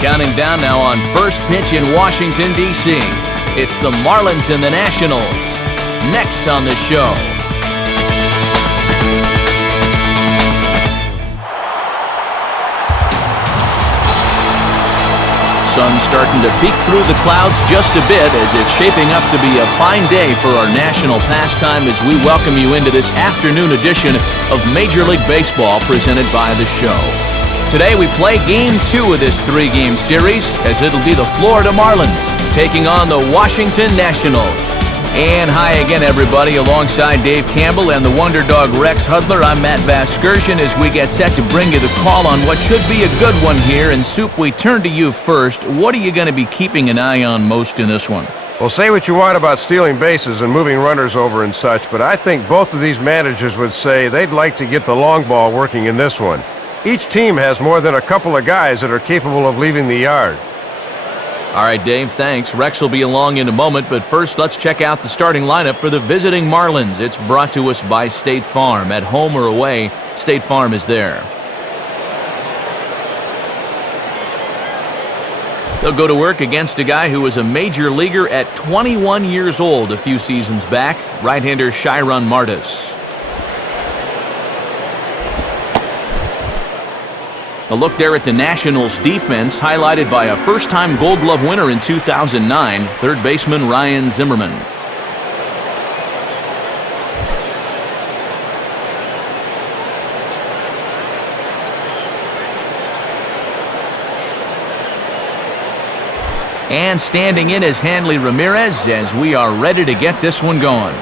Counting down now on first pitch in Washington, D.C. It's the Marlins and the Nationals. Next on the show. Sun starting to peek through the clouds just a bit as it's shaping up to be a fine day for our national pastime as we welcome you into this afternoon edition of Major League Baseball presented by The Show. Today we play Game 2 of this 3-game series as it'll be the Florida Marlins taking on the Washington Nationals. And hi again, everybody. Alongside Dave Campbell and the Wonder Dog Rex Hudler, I'm Matt Vasgersian as we get set to bring you the call on what should be a good one here. And Soup, we turn to you first. What are you going to be keeping an eye on most in this one? Well, say what you want about stealing bases and moving runners over and such, but I think both of these managers would say they'd like to get the long ball working in this one. Each team has more than a couple of guys that are capable of leaving the yard. All right, Dave, thanks. Rex will be along in a moment, but first let's check out the starting lineup for the visiting Marlins. It's brought to us by State Farm. At home or away, State Farm is there. They'll go to work against a guy who was a major leaguer at 21 years old a few seasons back, right-hander Chiron Martis. A look there at the Nationals' defense, highlighted by a first-time Gold Glove winner in 2009, third baseman Ryan Zimmerman. And standing in is Hanley Ramirez as we are ready to get this one going.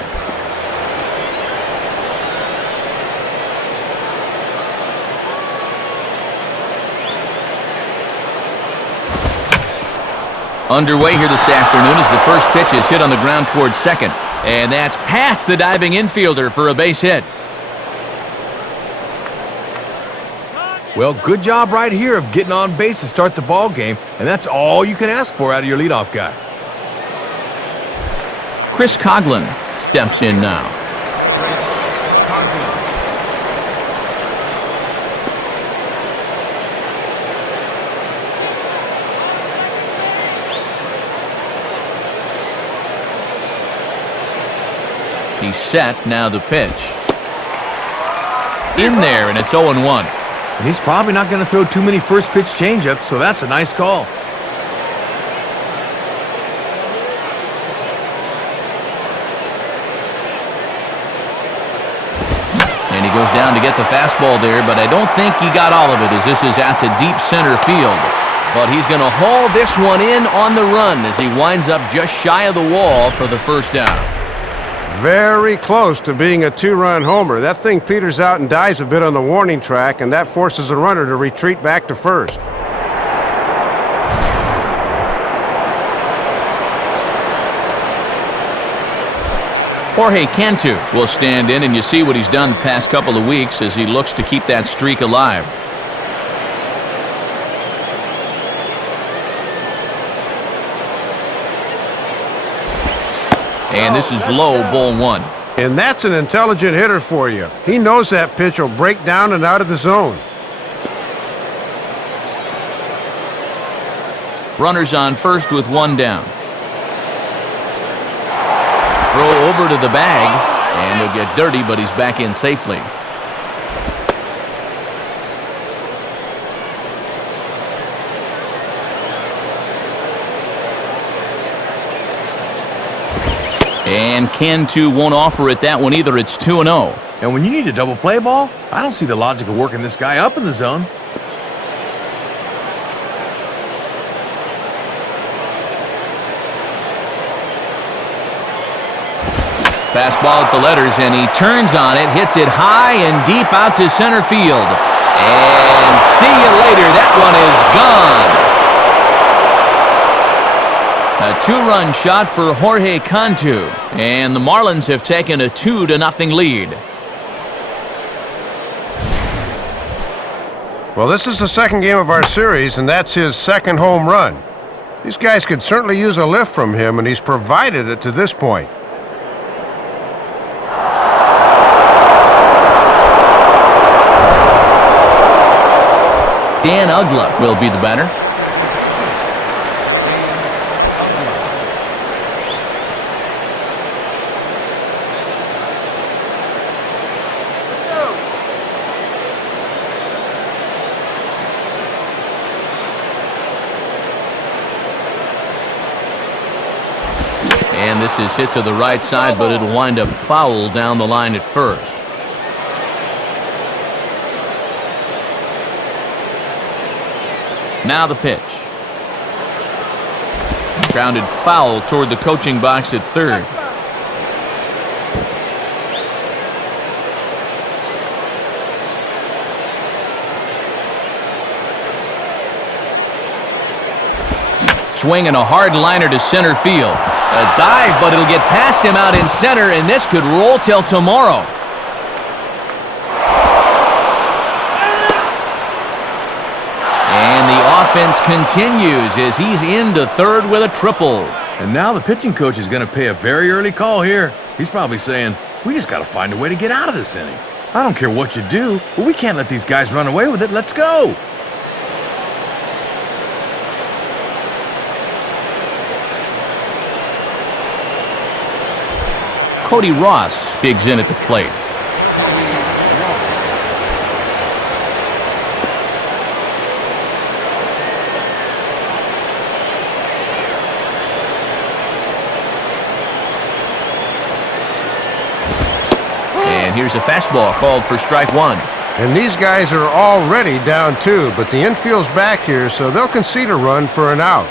Underway here this afternoon as the first pitch is hit on the ground towards second. And that's past the diving infielder for a base hit. Well, good job right here of getting on base to start the ball game, and that's all you can ask for out of your leadoff guy. Chris Coughlin steps in now. He's set, now the pitch. In there, and it's 0-1. And he's probably not going to throw too many first pitch changeups, so that's a nice call. And he goes down to get the fastball there, but I don't think he got all of it as this is out to deep center field. But he's going to haul this one in on the run as he winds up just shy of the wall for the first down. Very close to being a 2-run homer. That thing peters out and dies a bit on the warning track, and that forces the runner to retreat back to first. Jorge Cantu will stand in, and you see what he's done the past couple of weeks as he looks to keep that streak alive. And this is low, ball 1. And that's an intelligent hitter for you. He knows that pitch will break down and out of the zone. Runners on first with one down. Throw over to the bag, and he'll get dirty, but he's back in safely. And Cantu won't offer it that one either. It's 2-0. And when you need a double play ball, I don't see the logic of working this guy up in the zone. Fastball at the letters, and he turns on it, hits it high and deep out to center field. And see you later. That one is gone. A 2-run shot for Jorge Cantu, and the Marlins have taken a 2-0 lead. Well, this is the second game of our series, and that's his second home run. These guys could certainly use a lift from him, and he's provided it to this point. Dan Uggla will be the batter. This is hit to the right side, but it'll wind up foul down the line at first. Now the pitch. Grounded foul toward the coaching box at third. Swinging a hard liner to center field. A dive, but it'll get past him out in center, and this could roll till tomorrow. And the offense continues as he's into third with a triple. And now the pitching coach is going to pay a very early call here. He's probably saying, we just got to find a way to get out of this inning. I don't care what you do, but we can't let these guys run away with it. Let's go. Cody Ross digs in at the plate. And here's a fastball called for strike one. And these guys are already down 2, but the infield's back here, so they'll concede a run for an out.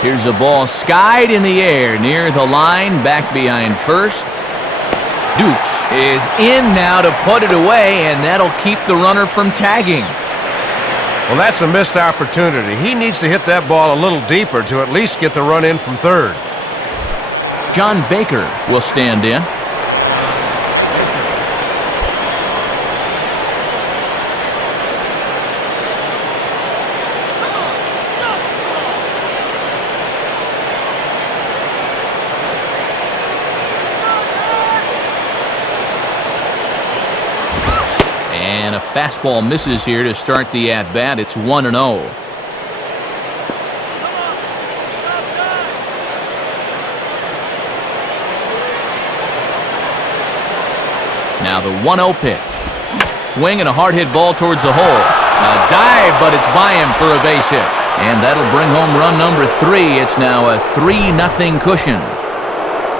Here's a ball skied in the air near the line, back behind first. Dukes is in now to put it away, and that'll keep the runner from tagging. Well, that's a missed opportunity. He needs to hit that ball a little deeper to at least get the run in from third. John Baker will stand in. And a fastball misses here to start the at-bat. It's 1-0. Now the 1-0 pitch. Swing and a hard hit ball towards the hole. A dive, but it's by him for a base hit. And that'll bring home run number 3. It's now a 3-0 cushion.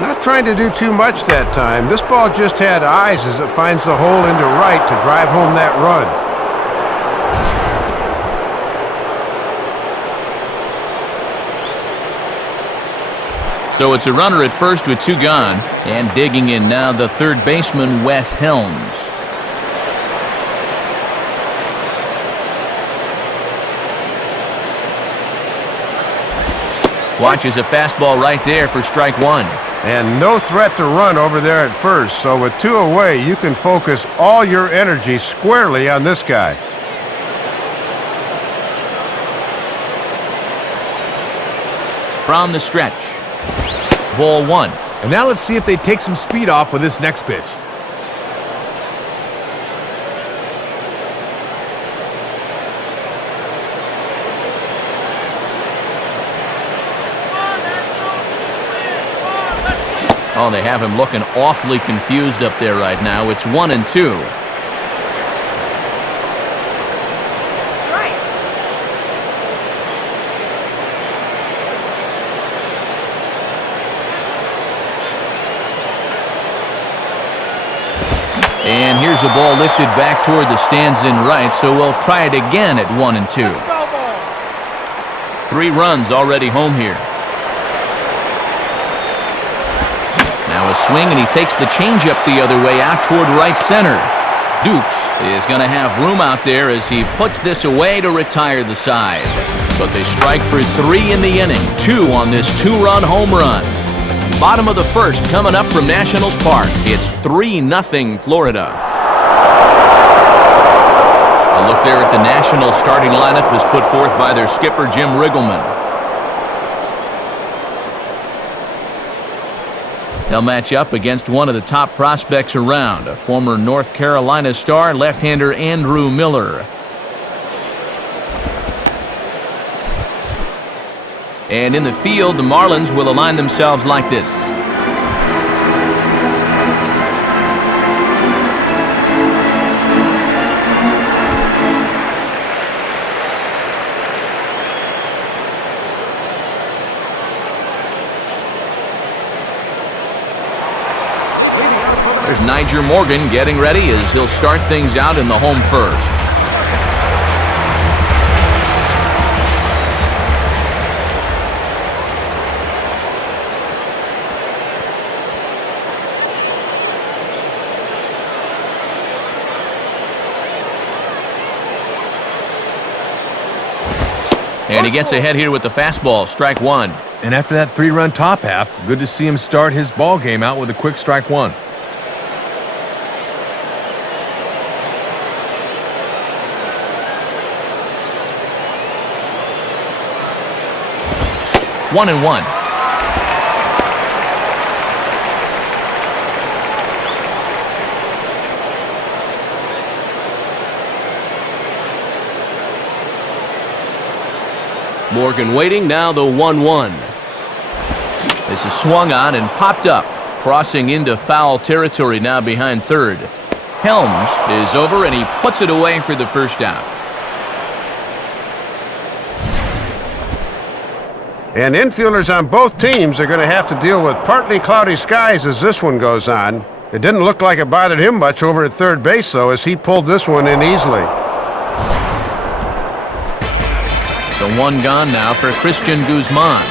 Not trying to do too much that time. This ball just had eyes as it finds the hole into right to drive home that run. So it's a runner at first with 2 gone. And digging in now, the third baseman, Wes Helms. Watches a fastball right there for strike 1. And no threat to run over there at first, so with 2 away, you can focus all your energy squarely on this guy. From the stretch. Ball 1. And now let's see if they take some speed off with this next pitch. Oh, they have him looking awfully confused up there right now. It's 1-2. And here's a ball lifted back toward the stands in right, so we'll try it again at 1-2. 3 runs already home here. Now a swing, and he takes the changeup the other way out toward right center. Dukes is going to have room out there as he puts this away to retire the side. But they strike for 3 in the inning, 2 on this 2-run home run. Bottom of the first coming up from Nationals Park. It's 3-0 Florida. A look there at the Nationals starting lineup was put forth by their skipper, Jim Riggleman. They'll match up against one of the top prospects around, a former North Carolina star, left-hander Andrew Miller. And in the field, the Marlins will align themselves like this. There's Niger Morgan getting ready as he'll start things out in the home first. And he gets ahead here with the fastball, strike one. And after that 3-run top half, good to see him start his ball game out with a quick strike one. One and one. Morgan waiting, now the 1-1. This is swung on and popped up, crossing into foul territory now behind third. Helms is over and he puts it away for the first out. And infielders on both teams are going to have to deal with partly cloudy skies as this one goes on. It didn't look like it bothered him much over at third base, though, as he pulled this one in easily. So one gone now for Christian Guzman.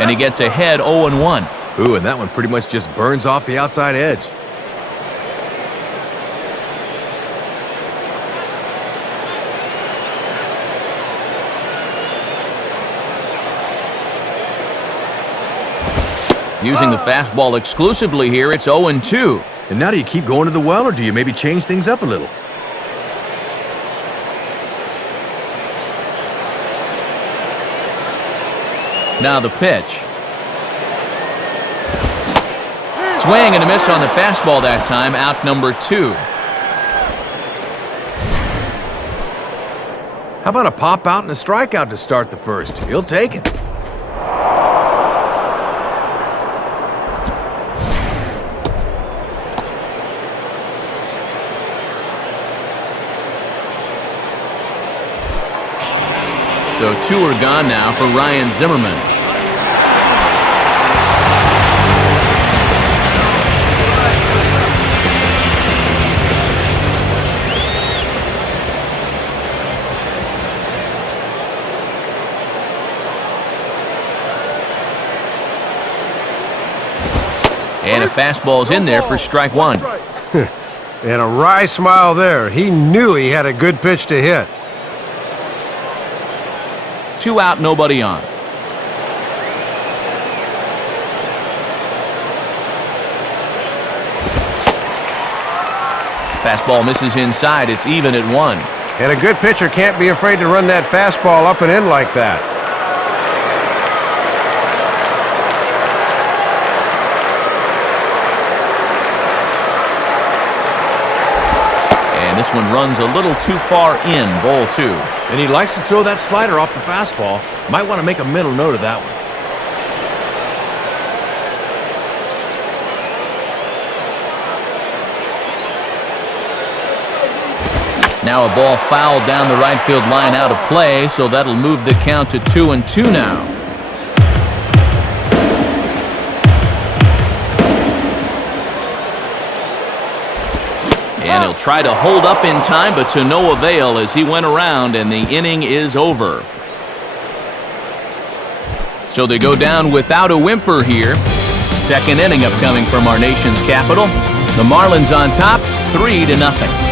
And he gets ahead 0-1. Ooh, and that one pretty much just burns off the outside edge. Using the fastball exclusively here, it's 0-2. And now do you keep going to the well, or do you maybe change things up a little? Now the pitch. Swing and a miss on the fastball that time, out number 2. How about a pop out and a strikeout to start the first? He'll take it. So 2 are gone now for Ryan Zimmerman. And a fastball's in there for strike one. And a wry smile there. He knew he had a good pitch to hit. 2 out, nobody on. Fastball misses inside. It's even at 1. And a good pitcher can't be afraid to run that fastball up and in like that. And this one runs a little too far in, ball 2. And he likes to throw that slider off the fastball. Might want to make a mental note of that one. Now a ball fouled down the right field line out of play, so that'll move the count to 2-2 now. And he'll try to hold up in time, but to no avail as he went around and the inning is over. So they go down without a whimper here. Second inning upcoming from our nation's capital. The Marlins on top, 3-0.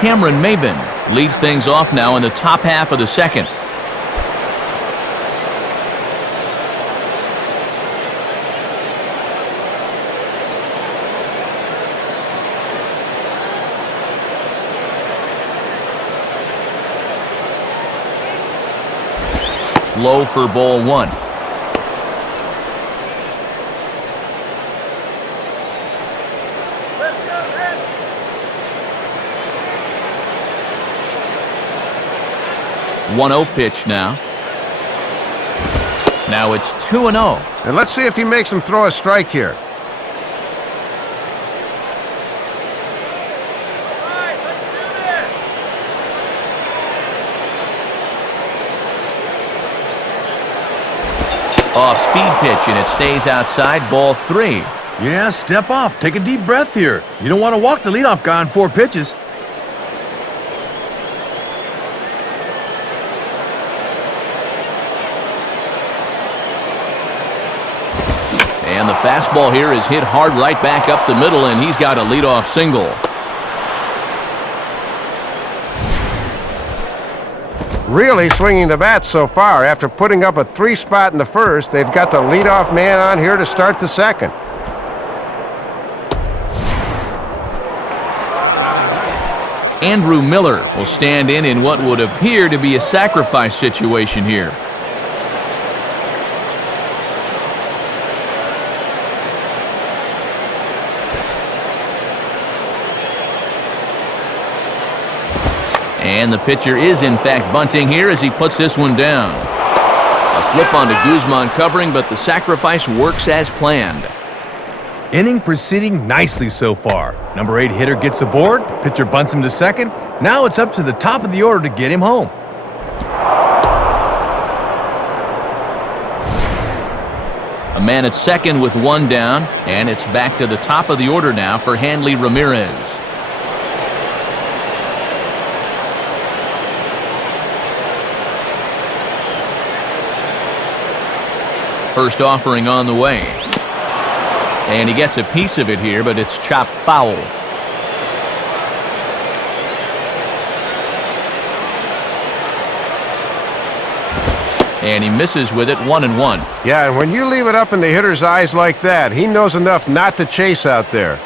Cameron Maben leads things off now in the top half of the second. Low for ball 1. One 1-0 pitch now. Now it's 2-0. And let's see if he makes him throw a strike here. Off-speed pitch, and it stays outside, ball 3. Yeah, step off. Take a deep breath here. You don't want to walk the leadoff guy on 4 pitches. And the fastball here is hit hard right back up the middle, and he's got a leadoff single. Really swinging the bat so far. After putting up a 3 spot in the first, they've got the leadoff man on here to start the second. Andrew Miller will stand in what would appear to be a sacrifice situation here. And the pitcher is, in fact, bunting here as he puts this one down. A flip onto Guzman covering, but the sacrifice works as planned. Inning proceeding nicely so far. Number 8 hitter gets aboard, pitcher bunts him to second. Now it's up to the top of the order to get him home. A man at second with 1 down, and it's back to the top of the order now for Hanley Ramirez. First offering on the way. And he gets a piece of it here, but it's chopped foul. And he misses with it, 1-1. Yeah, and when you leave it up in the hitter's eyes like that, he knows enough not to chase out there.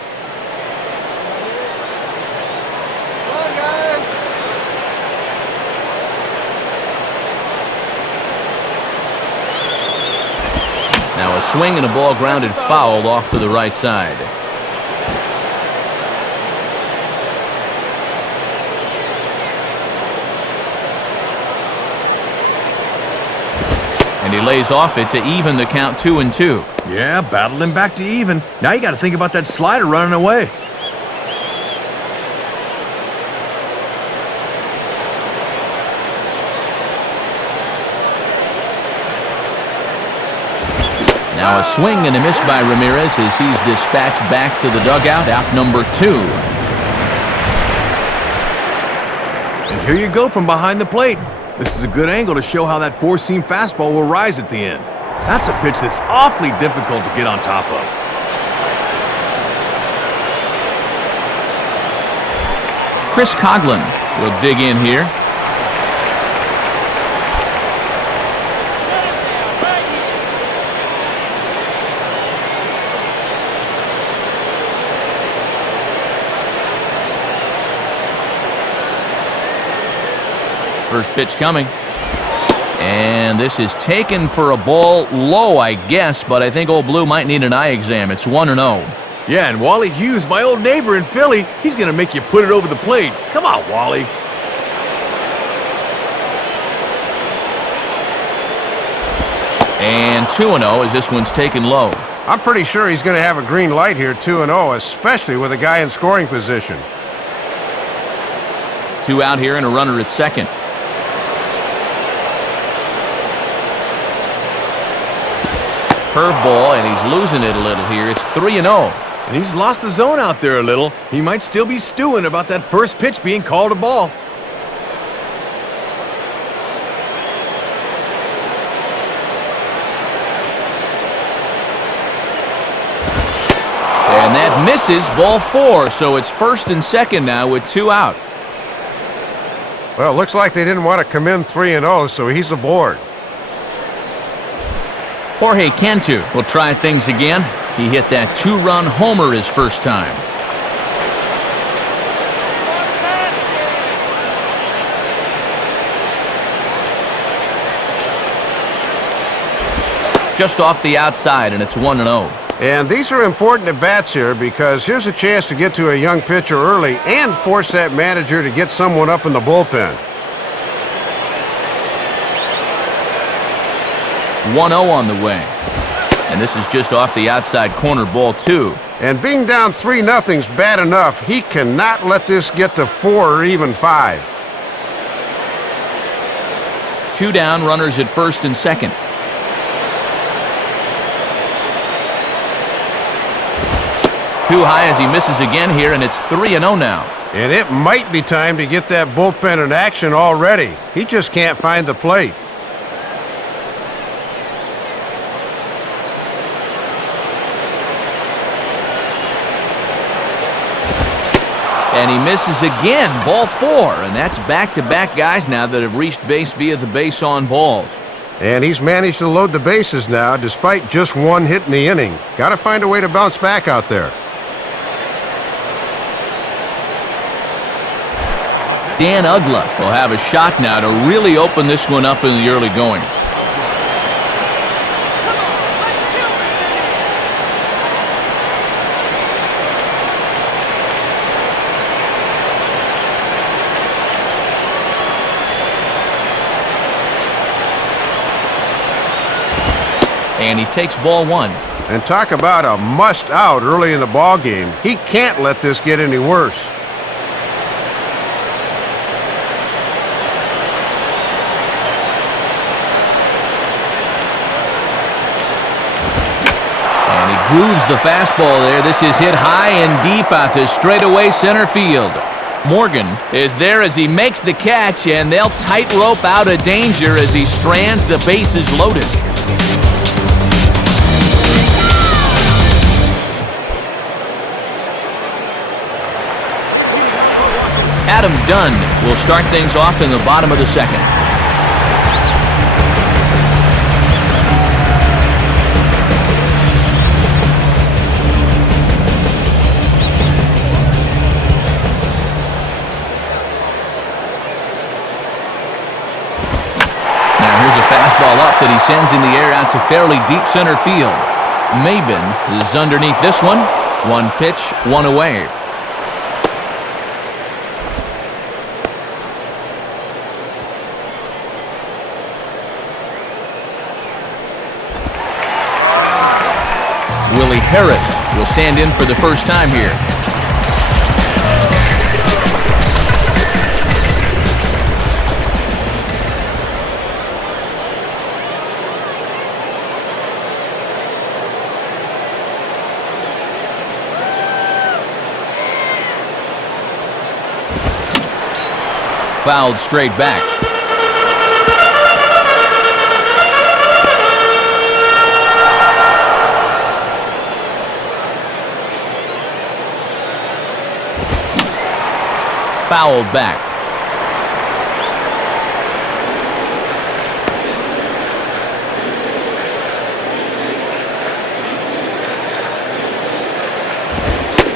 Now a swing and a ball grounded foul off to the right side. And he lays off it to even the count 2-2. Yeah, battled him back to even. Now you got to think about that slider running away. Now a swing and a miss by Ramirez as he's dispatched back to the dugout, out number 2. And here you go from behind the plate. This is a good angle to show how that 4-seam fastball will rise at the end. That's a pitch that's awfully difficult to get on top of. Chris Coughlin will dig in here. First pitch coming. And this is taken for a ball low, I guess, but I think Old Blue might need an eye exam. It's 1-0. Yeah, and Wally Hughes, my old neighbor in Philly, he's going to make you put it over the plate. Come on, Wally. And 2-0 as this one's taken low. I'm pretty sure he's going to have a green light here, 2-0, especially with a guy in scoring position. 2 out here and a runner at second. Curveball, and he's losing it a little here. It's 3-0. And he's lost the zone out there a little. He might still be stewing about that first pitch being called a ball. And that misses, ball 4, so it's first and second now with 2 out. Well, it looks like they didn't want to come in 3-0, so he's aboard. Jorge Cantu will try things again. He hit that 2-run homer his first time. Just off the outside, and it's 1-0. And these are important at bats here because here's a chance to get to a young pitcher early and force that manager to get someone up in the bullpen. 1-0 on the way. And this is just off the outside corner, ball 2. And being down 3-0's bad enough. He cannot let this get to 4 or even 5. 2 down, runners at first and second. Too high as he misses again here, and it's 3-0 now. And it might be time to get that bullpen in action already. He just can't find the plate. And he misses again, ball 4, and that's back-to-back guys now that have reached base via the base on balls. And he's managed to load the bases now despite just 1 hit in the inning. Got to find a way to bounce back out there. Dan Ugla will have a shot now to really open this one up in the early going. And he takes ball 1. And talk about a must-out early in the ball game. He can't let this get any worse. Grooves the fastball there. This is hit high and deep out to straightaway center field. Morgan is there as he makes the catch, and they'll tightrope out of danger as he strands the bases loaded. Adam Dunn will start things off in the bottom of the second. Fastball up that he sends in the air out to fairly deep center field. Maben is underneath this one. 1 pitch, 1 away. Willie Harris will stand in for the first time here. Fouled straight back. Fouled back.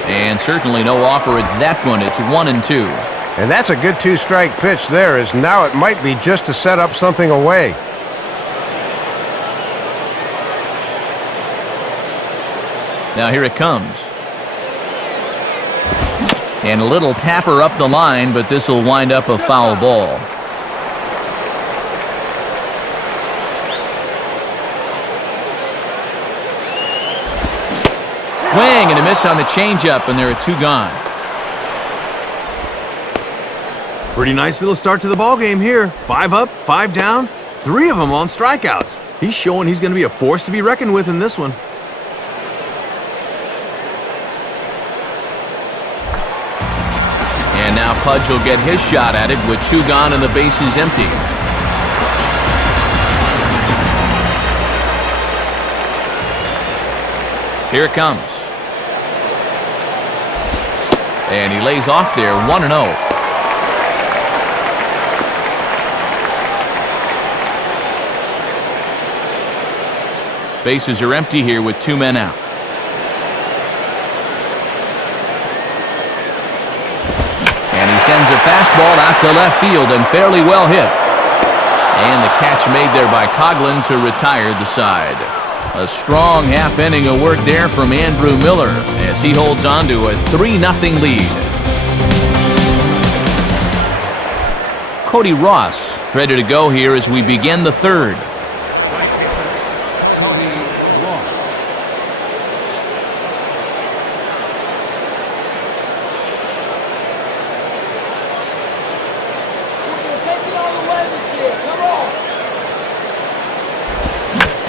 And certainly no offer at that one. It's 1-2. And that's a good 2-strike pitch there, as now it might be just to set up something away. Now here it comes. And a little tapper up the line, but this will wind up a foul ball. Swing and a miss on the changeup, and there are 2 gone. Pretty nice little start to the ball game here. 5 up, 5 down, 3 of them on strikeouts. He's showing he's going to be a force to be reckoned with in this one. And now Pudge will get his shot at it with 2 gone and the bases empty. Here it comes. And he lays off there, 1-0. Bases are empty here with 2 men out. And he sends a fastball out to left field and fairly well hit. And the catch made there by Coughlin to retire the side. A strong half inning of work there from Andrew Miller as he holds on to a 3-0 lead. Cody Ross is ready to go here as we begin the third.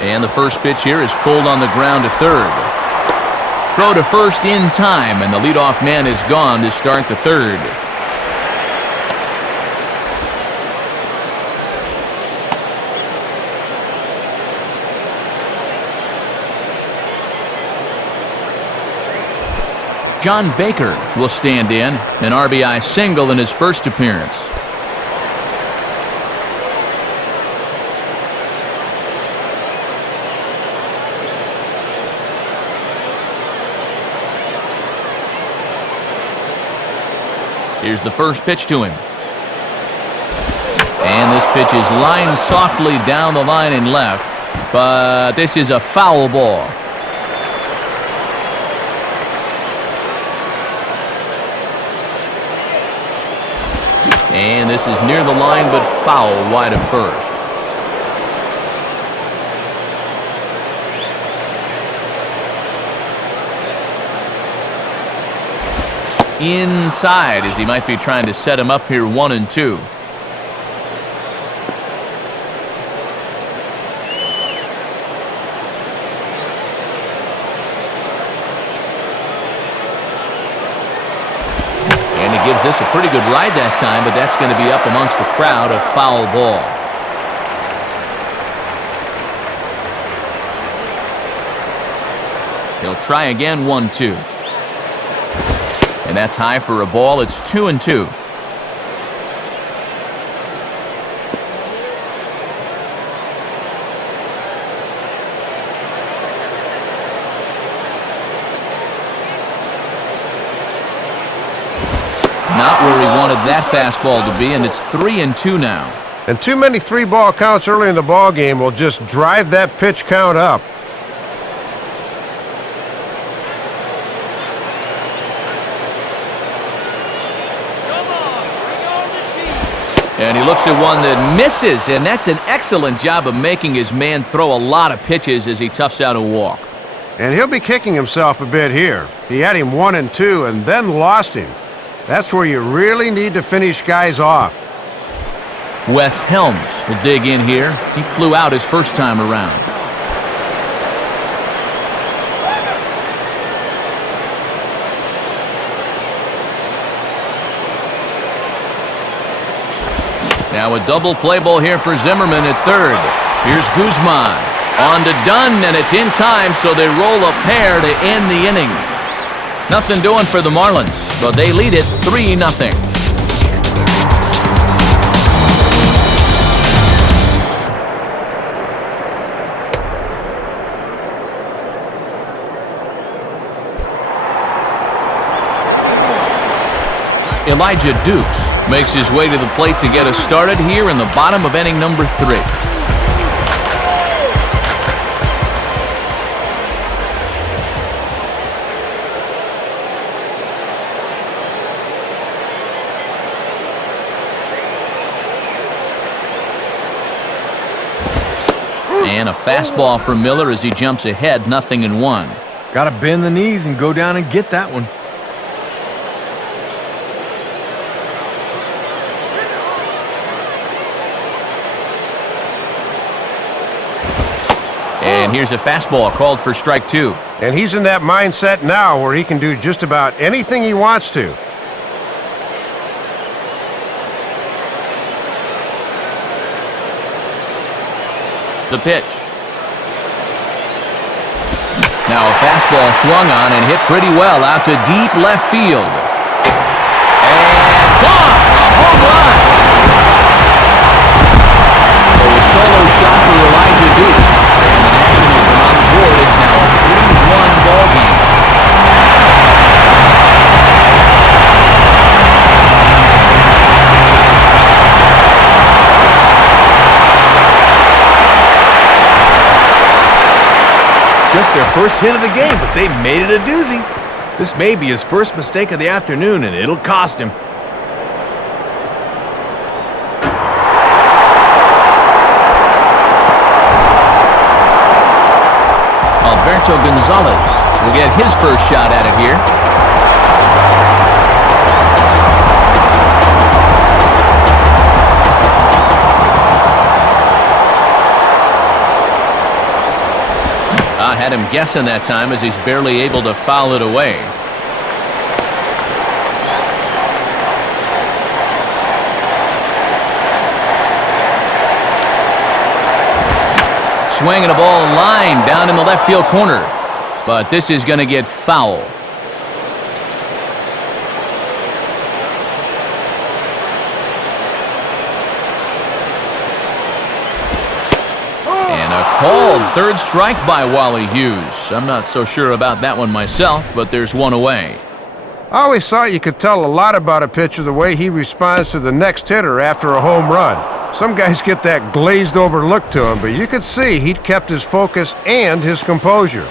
And the first pitch here is pulled on the ground to third. Throw to first in time, and the leadoff man is gone to start the third. John Baker will stand in, an RBI single in his first appearance. Here's the first pitch to him. And this pitch is lined softly down the line and left, but this is a foul ball. And this is near the line, but foul wide of first. Inside, as he might be trying to set him up here 1-2. And he gives this a pretty good ride that time, but that's going to be up amongst the crowd, a foul ball. He'll try again, 1-2. And that's high for a ball. It's 2-2. Not where he wanted that fastball to be, and it's 3-2 now. And too many 3-ball counts early in the ball game will just drive that pitch count up. And he looks at one that misses, and that's an excellent job of making his man throw a lot of pitches as he toughs out a walk. And he'll be kicking himself a bit here. He had him 1-2 and then lost him. That's where you really need to finish guys off. Wes Helms will dig in here. He flew out his first time around. Now a double play ball here for Zimmerman at third. Here's Guzman. On to Dunn, and it's in time, so they roll a pair to end the inning. Nothing doing for the Marlins, but they lead it 3-0. Elijah Dukes makes his way to the plate to get us started here in the bottom of inning number 3. And a fastball for Miller as he jumps ahead, 0-1. Got to bend the knees and go down and get that one. And here's a fastball called for strike 2. And he's in that mindset now where he can do just about anything he wants to. The pitch. Now a fastball swung on and hit pretty well out to deep left field. And gone! A home run! So a solo shot for Elijah Dukes. And the Nationals are on the board. It's now a 3-1 ball game. Just their first hit of the game, but they made it a doozy. This may be his first mistake of the afternoon, and it'll cost him. Alberto Gonzalez will get his first shot at it here. had him guessing that time as he's barely able to foul it away. Swinging a ball line down in the left field corner. But this is going to get foul. And a called third strike by Wally Hughes. I'm not so sure about that one myself, but there's one away. I always thought you could tell a lot about a pitcher the way he responds to the next hitter after a home run. Some guys get that glazed-over look to him, but you could see he'd kept his focus and his composure.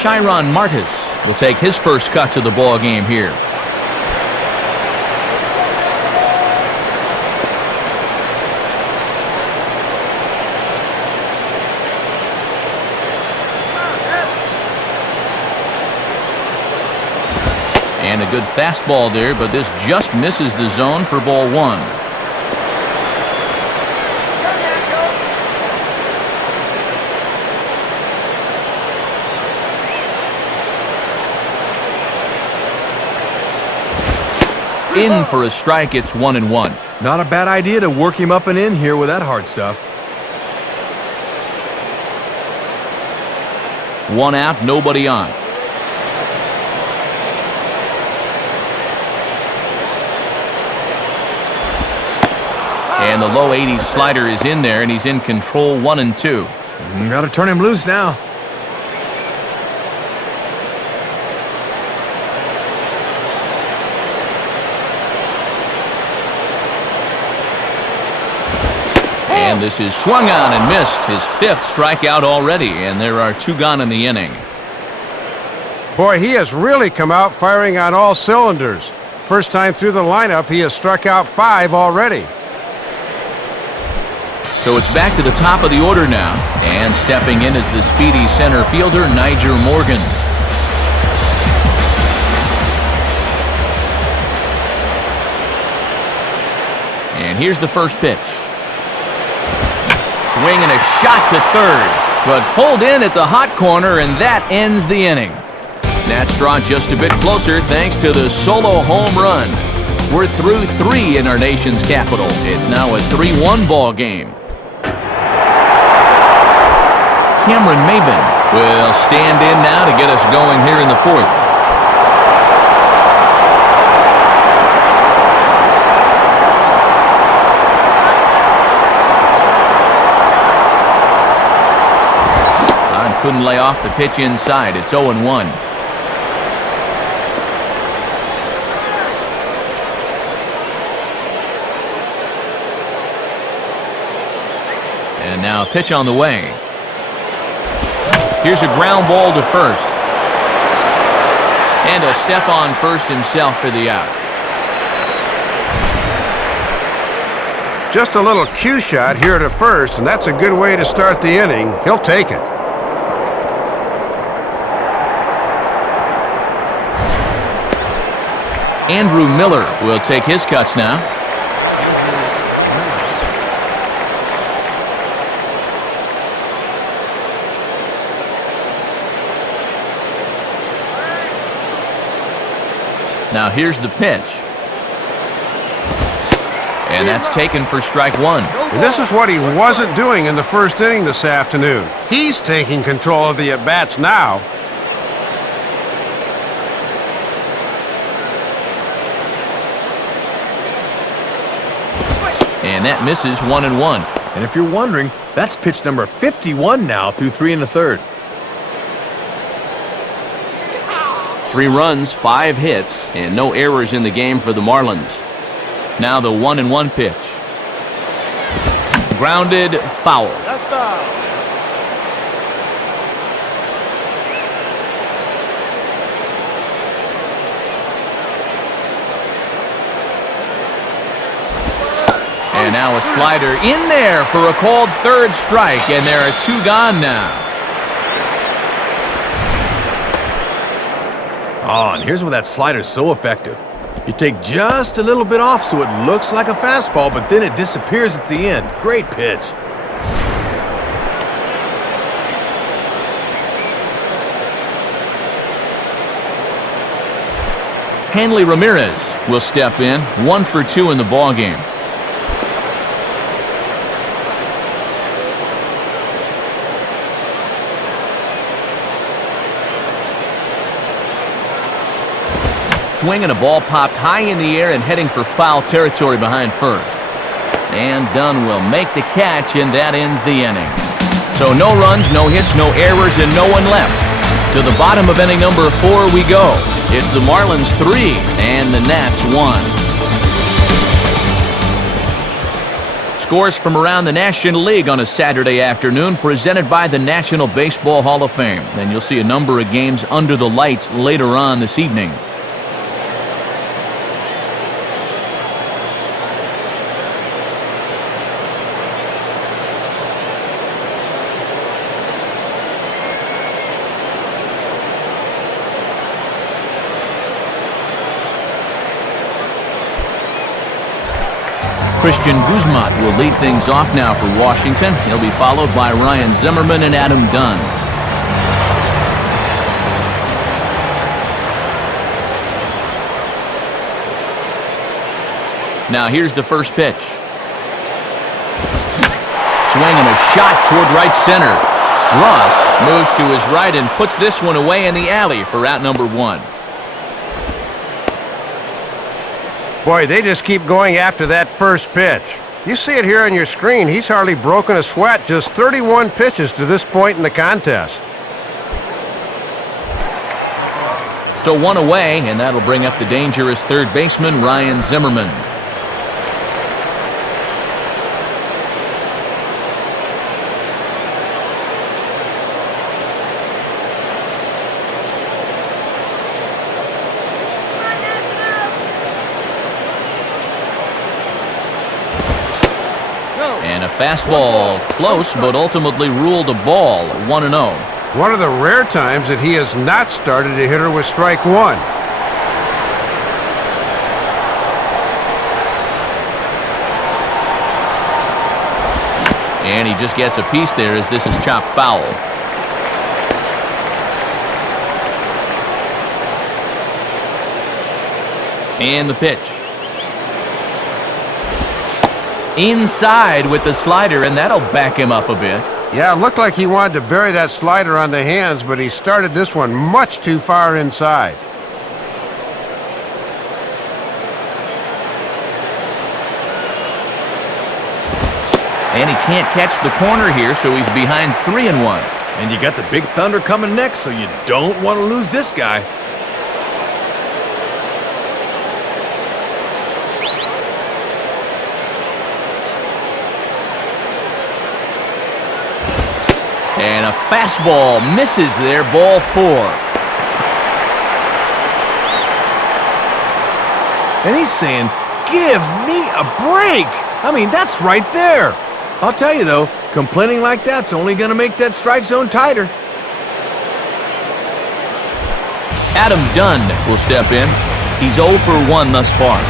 Chiron Martis will take his first cuts of the ball game here. And a good fastball there, but this just misses the zone for ball one. In for a strike, it's 1-1. Not a bad idea to work him up and in here with that hard stuff. One out, nobody on. And the low 80s slider is in there, and he's in control, 1-2. Got to turn him loose now. And this is swung on and missed. His fifth strikeout already, and there are two gone in the inning. Boy, he has really come out firing on all cylinders. First time through the lineup, he has struck out 5 already. So it's back to the top of the order now, and stepping in is the speedy center fielder, Niger Morgan. And here's the first pitch. Swing and a shot to third, but pulled in at the hot corner, and that ends the inning. Nats draw just a bit closer thanks to the solo home run. We're through 3 in our nation's capital. It's now a 3-1 ball game. Cameron Maben will stand in now to get us going here in the fourth. Don couldn't lay off the pitch inside. It's 0-1. And now a pitch on the way. Here's a ground ball to first. And a step on first himself for the out. Just a little cue shot here to first, and that's a good way to start the inning. He'll take it. Andrew Miller will take his cuts now. Now here's the pitch. And that's taken for strike one. And this is what he wasn't doing in the first inning this afternoon. He's taking control of the at-bats now. And that misses 1-1. And if you're wondering, that's pitch number 51 now through 3 1/3. 3 runs, 5 hits, and no errors in the game for the Marlins. Now the 1-1 pitch. Grounded, foul. That's foul. And now a slider in there for a called third strike, and there are 2 gone now. Oh, and here's where that slider's so effective. You take just a little bit off so it looks like a fastball, but then it disappears at the end. Great pitch. Hanley Ramirez will step in, 1 for 2 in the ballgame. Swing and a ball popped high in the air and heading for foul territory behind first. And Dunn will make the catch, and that ends the inning. So no runs, no hits, no errors, and no one left. To the bottom of inning number 4 we go. It's the Marlins 3 and the Nats 1. Scores from around the National League on a Saturday afternoon, presented by the National Baseball Hall of Fame. And you'll see a number of games under the lights later on this evening. Christian Guzman will lead things off now for Washington. He'll be followed by Ryan Zimmerman and Adam Dunn. Now here's the first pitch. Swing and a shot toward right center. Ross moves to his right and puts this one away in the alley for out number 1. Boy, they just keep going after that first pitch. You see it here on your screen. He's hardly broken a sweat. Just 31 pitches to this point in the contest. So 1 away, and that'll bring up the dangerous third baseman, Ryan Zimmerman. And a fastball close, but ultimately ruled a ball, 1-0. One of the rare times that he has not started a hitter with strike 1. And he just gets a piece there as this is chopped foul. And the pitch. Inside with the slider, and that'll back him up a bit. Yeah, it looked like he wanted to bury that slider on the hands, but he started this one much too far inside. And he can't catch the corner here, so he's behind 3-1. And you got the big thunder coming next, so you don't want to lose this guy. And a fastball misses there, ball 4. And he's saying, give me a break. I mean, that's right there. I'll tell you, though, complaining like that's only going to make that strike zone tighter. Adam Dunn will step in. He's 0 for 1 thus far.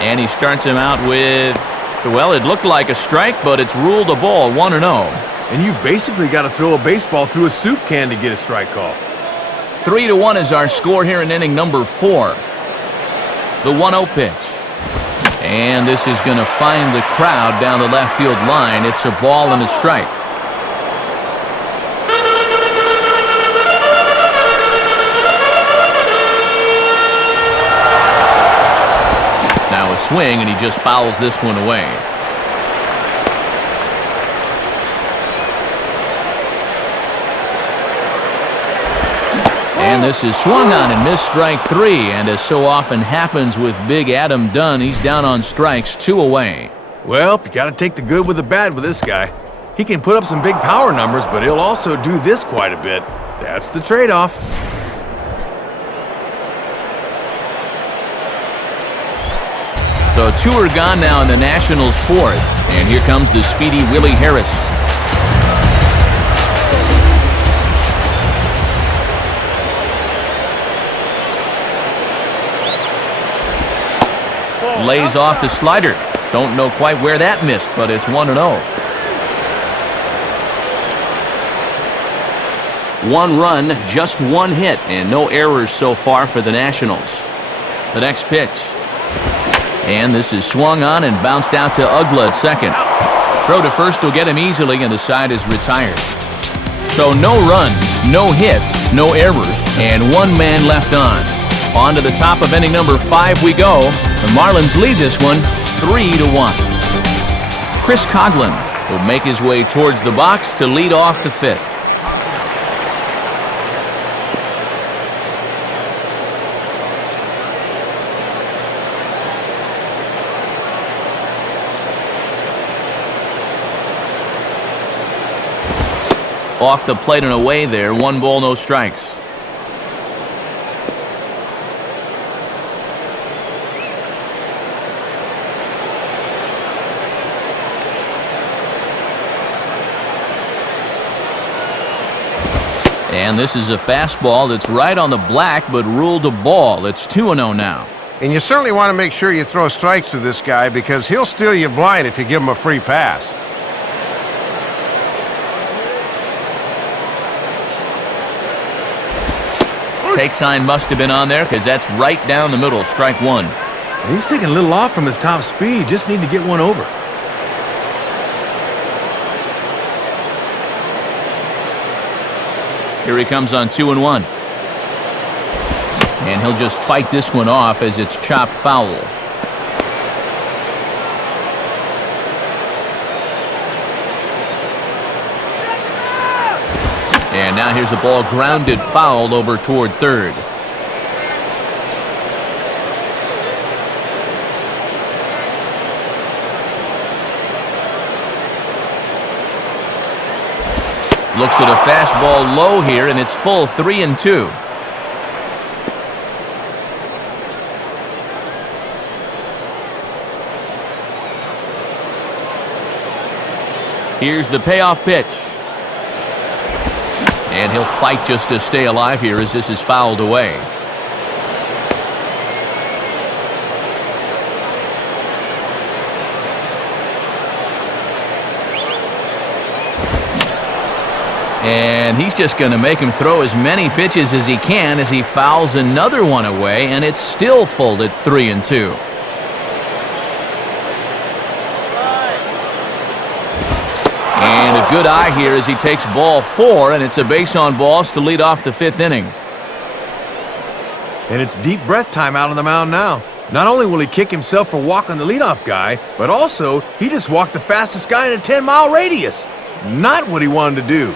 And he starts him out with, well, it looked like a strike, but it's ruled a ball, 1-0. And you basically got to throw a baseball through a soup can to get a strike call. 3-1 is our score here in inning number 4. The 1-0 pitch. And this is going to find the crowd down the left field line. It's a ball and a strike. Now a swing, and he just fouls this one away. And this is swung on and missed, strike 3. And as so often happens with big Adam Dunn, he's down on strikes, 2 away. Well, you got to take the good with the bad with this guy. He can put up some big power numbers, but he'll also do this quite a bit. That's the trade-off. So 2 are gone now in the Nationals' 4th. And here comes the speedy Willie Harris. Lays off the slider. Don't know quite where that missed, but it's 1-0. One run, just one hit, and no errors so far for the Nationals. The next pitch. And this is swung on and bounced out to Ugla at second. Throw to first will get him easily, and the side is retired. So no runs, no hits, no errors, and one man left on. On to the top of inning number 5 we go. The Marlins lead this one 3-1. Chris Coughlin will make his way towards the box to lead off the 5th. Off the plate and away there, 1 ball, no strikes. And this is a fastball that's right on the black, but ruled a ball. It's 2-0 now. And you certainly want to make sure you throw strikes to this guy because he'll steal you blind if you give him a free pass. Take sign must have been on there because that's right down the middle, strike 1. He's taking a little off from his top speed. Just need to get one over. Here he comes on 2-1. And he'll just fight this one off as it's chopped foul. And now here's a ball grounded foul over toward third. Looks at a fastball low here, and it's full 3-2. Here's the payoff pitch. And he'll fight just to stay alive here as this is fouled away. And he's just going to make him throw as many pitches as he can as he fouls another one away, and it's still full at 3-2. And a good eye here as he takes ball 4, and it's a base on balls to lead off the 5th inning. And it's deep breath time out on the mound now. Not only will he kick himself for walking the leadoff guy, but also he just walked the fastest guy in a 10-mile radius. Not what he wanted to do.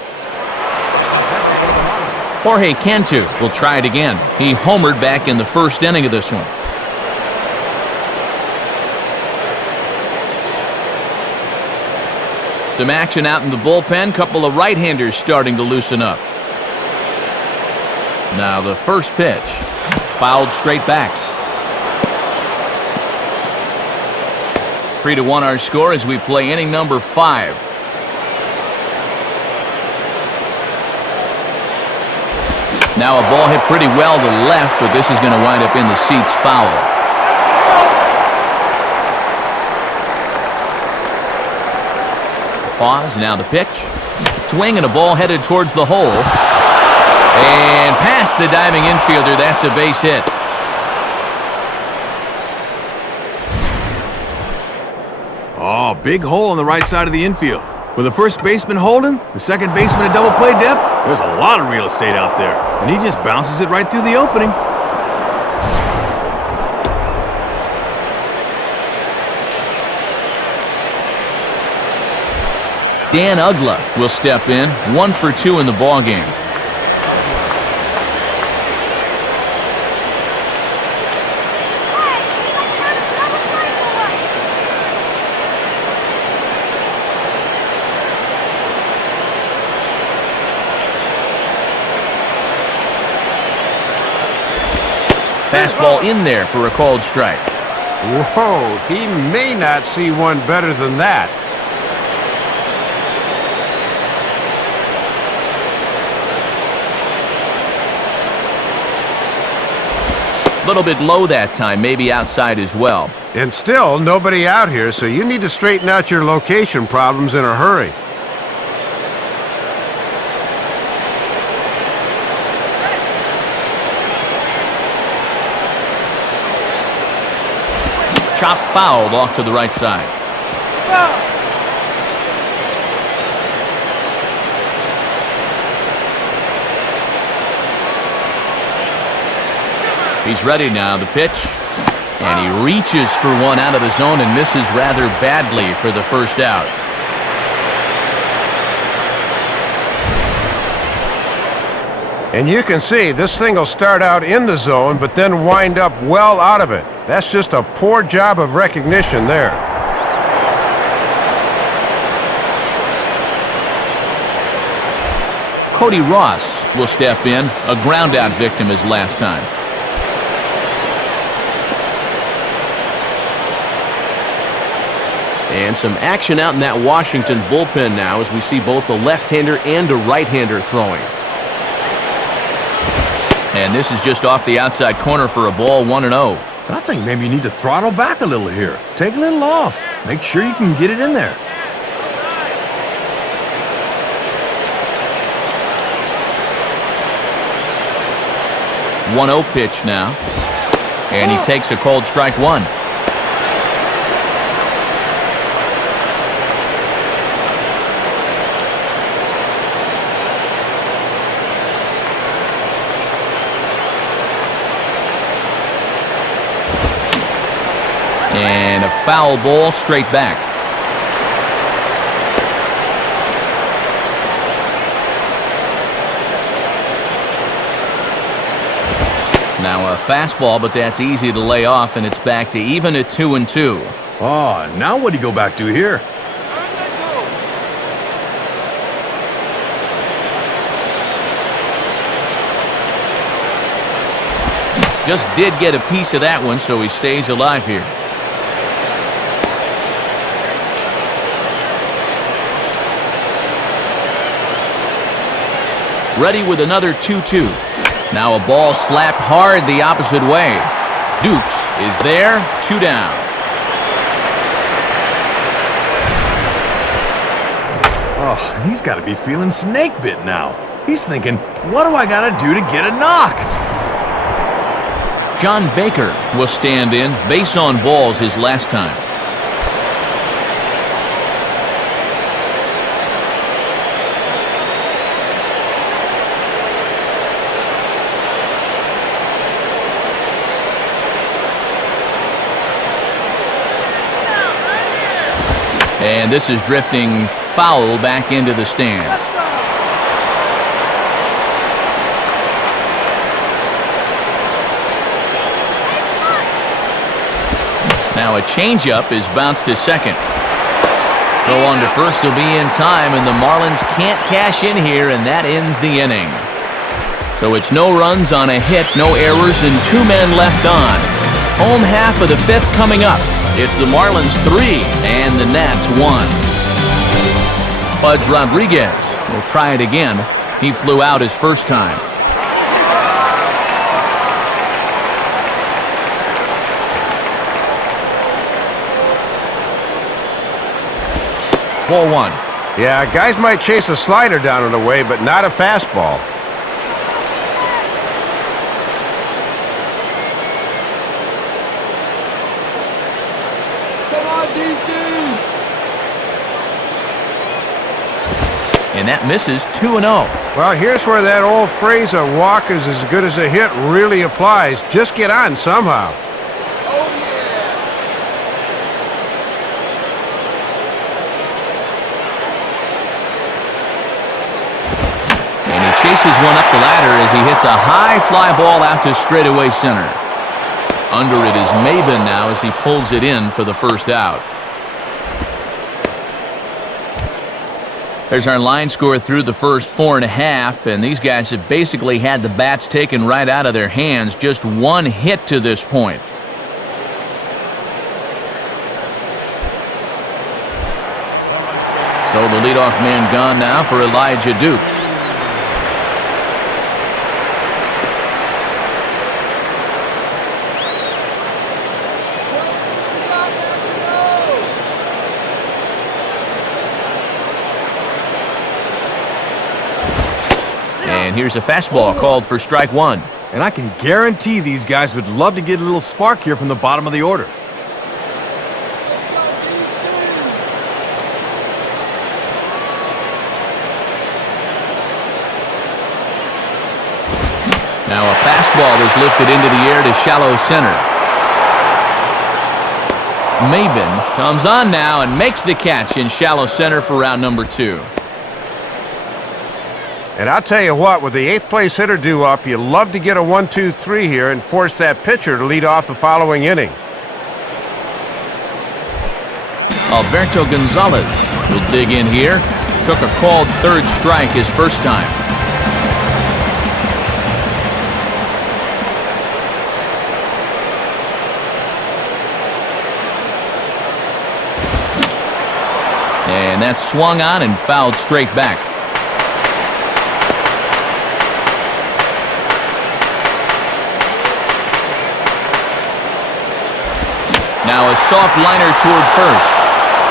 Jorge Cantu will try it again. He homered back in the 1st inning of this one. Some action out in the bullpen. Couple of right-handers starting to loosen up. Now the first pitch. Fouled straight back. 3-1 our score as we play inning number 5. Now a ball hit pretty well to the left, but this is going to wind up in the seats foul. Pause, now the pitch. Swing and a ball headed towards the hole. And past the diving infielder, that's a base hit. Oh, big hole on the right side of the infield. With the first baseman holding, the second baseman at double play depth, there's a lot of real estate out there. And he just bounces it right through the opening. Dan Ugla will step in, 1 for 2 in the ballgame. Fastball in there for a called strike. Whoa, he may not see one better than that. A little bit low that time, maybe outside as well. And still nobody out here, so you need to straighten out your location problems in a hurry. Chop fouled off to the right side. He's ready now, the pitch. And he reaches for one out of the zone and misses rather badly for the first out. And you can see this thing will start out in the zone, but then wind up well out of it. That's just a poor job of recognition there. Cody Ross will step in, a ground-out victim his last time. And some action out in that Washington bullpen now as we see both a left-hander and a right-hander throwing. And this is just off the outside corner for a ball, 1-0. I think maybe you need to throttle back a little here. Take a little off. Make sure you can get it in there. One 1-0 pitch now. And he takes a called strike one. And a foul ball straight back. Now a fastball, but that's easy to lay off, and it's back to even at 2-2. Oh, now what do you go back to here? Just did get a piece of that one, so he stays alive here. Ready with another 2-2. Now a ball slapped hard the opposite way. Dukes is there, 2 down. Oh, he's got to be feeling snake bit now. He's thinking, what do I got to do to get a knock? John Baker will stand in, base on balls his last time. And this is drifting foul back into the stands. Now a changeup is bounced to second. Throw on to first will be in time, and the Marlins can't cash in here, and that ends the inning. So it's no runs on a hit, no errors, and 2 men left on. Home half of the 5th coming up. It's the Marlins 3 and the Nats 1. Pudge Rodriguez will try it again. He flew out his first time. Ball 1. Yeah, guys might chase a slider down and away, but not a fastball. And that misses 2-0. Well, here's where that old phrase, a walk is as good as a hit, really applies. Just get on somehow. And he chases one up the ladder as he hits a high fly ball out to straightaway center. Under it is Maben now as he pulls it in for the first out. There's our line score through the first 4.5, and these guys have basically had the bats taken right out of their hands. Just one hit to this point. So the leadoff man gone now for Elijah Dukes. And here's a fastball called for strike one. And I can guarantee these guys would love to get a little spark here from the bottom of the order. Now a fastball is lifted into the air to shallow center. Maben comes on now and makes the catch in shallow center for out number 2. And I'll tell you what, with the 8th place hitter due up, you love to get a 1-2-3 here and force that pitcher to lead off the following inning. Alberto Gonzalez will dig in here. Took a called third strike his first time. And that's swung on and fouled straight back. Now a soft liner toward first.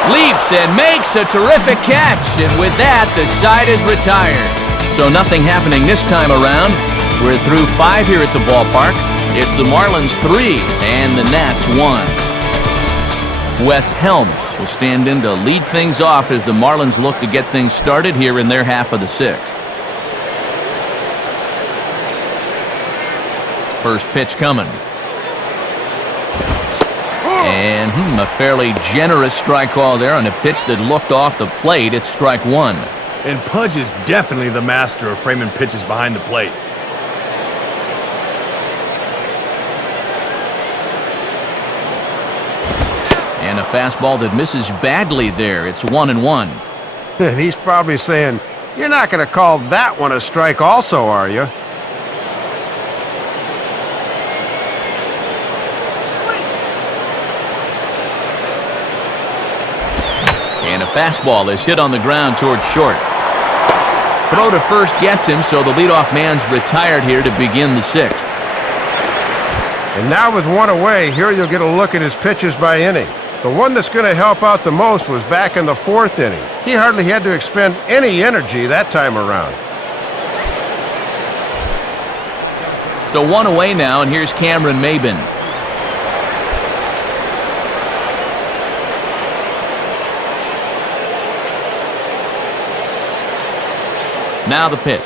Leaps and makes a terrific catch. And with that, the side is retired. So nothing happening this time around. We're through 5 here at the ballpark. It's the Marlins 3 and the Nats 1. Wes Helms will stand in to lead things off as the Marlins look to get things started here in their half of the 6th. First pitch coming. And a fairly generous strike call there on a pitch that looked off the plate. It's strike one. And Pudge is definitely the master of framing pitches behind the plate. And a fastball that misses badly there. It's 1-1. And he's probably saying, you're not going to call that one a strike also, are you? And a fastball is hit on the ground towards short. Throw to first gets him, so the leadoff man's retired here to begin the 6th. And now with one away, here you'll get a look at his pitches by inning. The one that's going to help out the most was back in the 4th inning. He hardly had to expend any energy that time around. So one away now, and here's Cameron Maben. Now the pitch.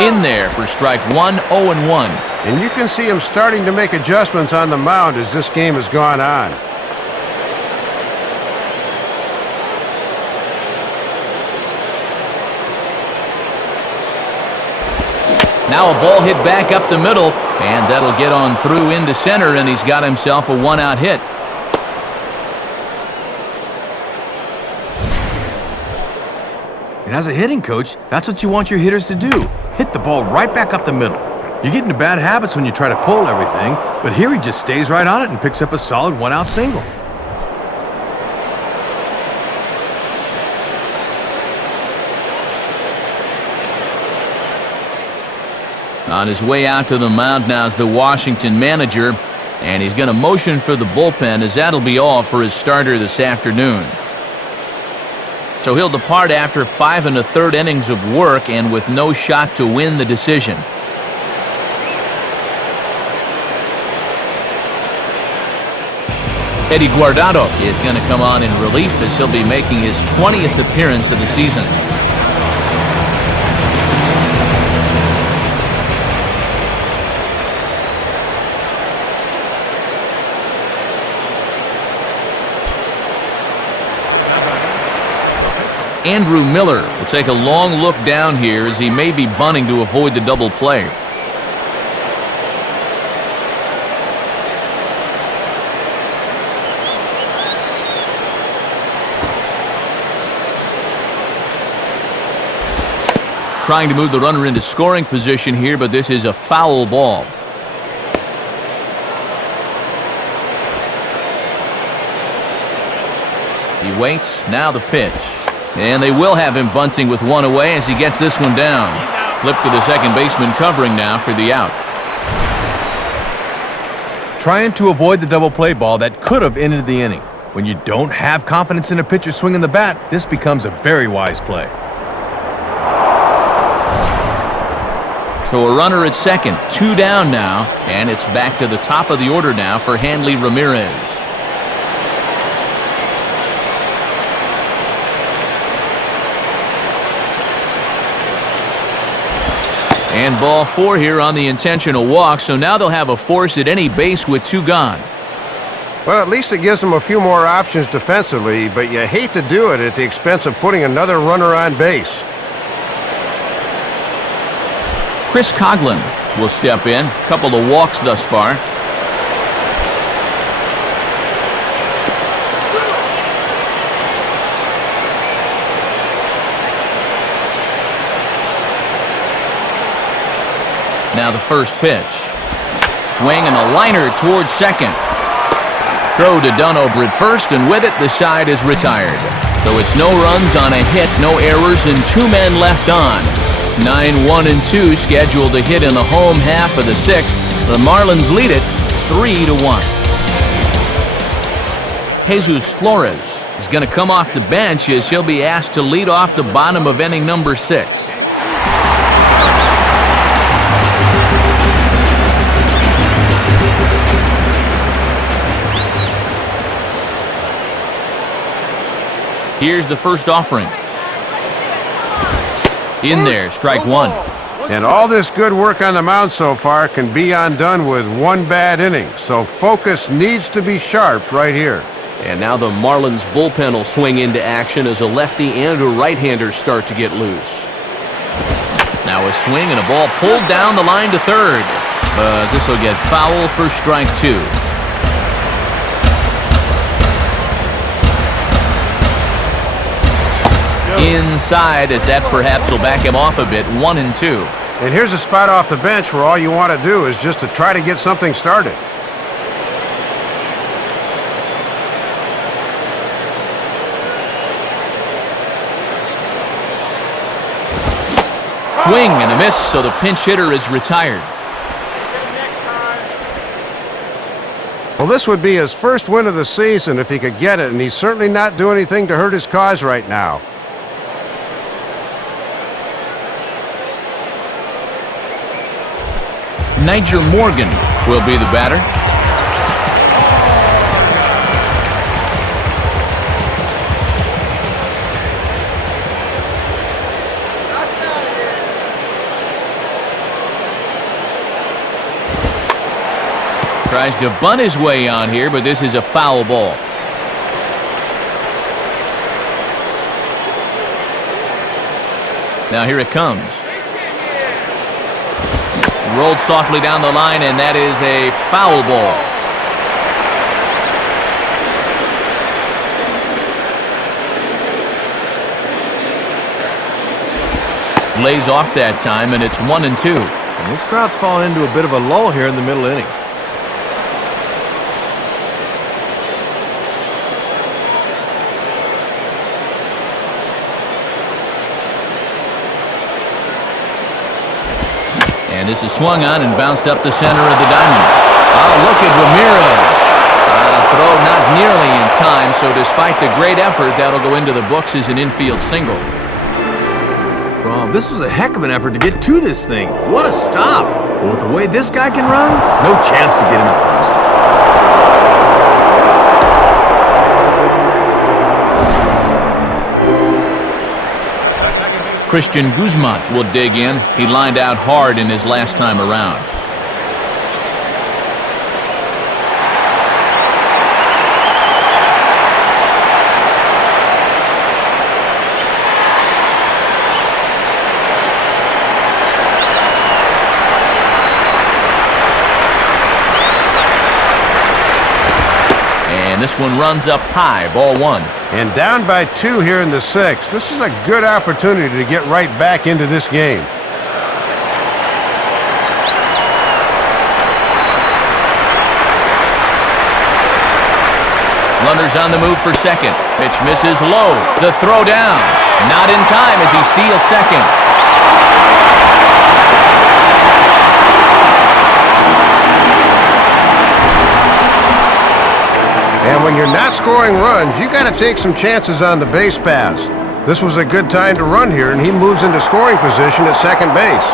In there for strike one, 0-1. And you can see him starting to make adjustments on the mound as this game has gone on. Now a ball hit back up the middle, and that'll get on through into center, and he's got himself a one-out hit. And as a hitting coach, that's what you want your hitters to do. Hit the ball right back up the middle. You get into bad habits when you try to pull everything, but here he just stays right on it and picks up a solid one-out single. On his way out to the mound now is the Washington manager, and he's going to motion for the bullpen, as that'll be all for his starter this afternoon. So he'll depart after 5 1/3 innings of work and with no shot to win the decision. Eddie Guardado is going to come on in relief as he'll be making his 20th appearance of the season. Andrew Miller will take a long look down here as he may be bunting to avoid the double play. Trying to move the runner into scoring position here, but this is a foul ball. He waits, now the pitch. And they will have him bunting with one away as he gets this one down. Flip to the second baseman covering now for the out. Trying to avoid the double play ball that could have ended the inning. When you don't have confidence in a pitcher swinging the bat, this becomes a very wise play. So a runner at second, 2 down now, and it's back to the top of the order now for Hanley Ramirez. And ball 4 here on the intentional walk, so now they'll have a force at any base with 2 gone. Well, at least it gives them a few more options defensively, but you hate to do it at the expense of putting another runner on base. Chris Coughlin will step in. Couple of walks thus far. Now the first pitch. Swing and a liner towards second. Throw to Dunover at first, and with it, the side is retired. So it's no runs on a hit, no errors, and 2 men left on. 9, 1, and 2 scheduled to hit in the home half of the 6th. The Marlins lead it 3-1. Jesus Flores is going to come off the bench as he'll be asked to lead off the bottom of inning number 6. Here's the first offering. In there, strike 1. And all this good work on the mound so far can be undone with 1 bad inning. So focus needs to be sharp right here. And now the Marlins bullpen will swing into action as a lefty and a right-hander start to get loose. Now a swing and a ball pulled down the line to third. But this will get foul for strike 2. Inside, as that perhaps will back him off a bit. 1 and 2. And here's a spot off the bench where all you want to do is just to try to get something started. Swing and a miss, so the pinch hitter is retired. Well, this would be his first win of the season if he could get it, and he's certainly not doing anything to hurt his cause right now. Niger Morgan will be the batter. Tries to bunt his way on here, but this is a foul ball. Now here it comes. Rolled softly down the line, and that is a foul ball. Lays off that time, and it's 1 and 2. And this crowd's fallen into a bit of a lull here in the middle innings. And this is swung on and bounced up the center of the diamond. Oh, look at Ramirez. Throw not nearly in time, so despite the great effort, that'll go into the books as an infield single. Well, this was a heck of an effort to get to this thing. What a stop. But with the way this guy can run, no chance to get him at first. Christian Guzman will dig in. He lined out hard in his last time around. And this one runs up high, ball 1. And down by 2 here in the 6th. This is a good opportunity to get right back into this game. Runners on the move for second. Pitch misses low. The throw down. Not in time as he steals second. And when you're not scoring runs, you got to take some chances on the base paths. This was a good time to run here, and he moves into scoring position at second base.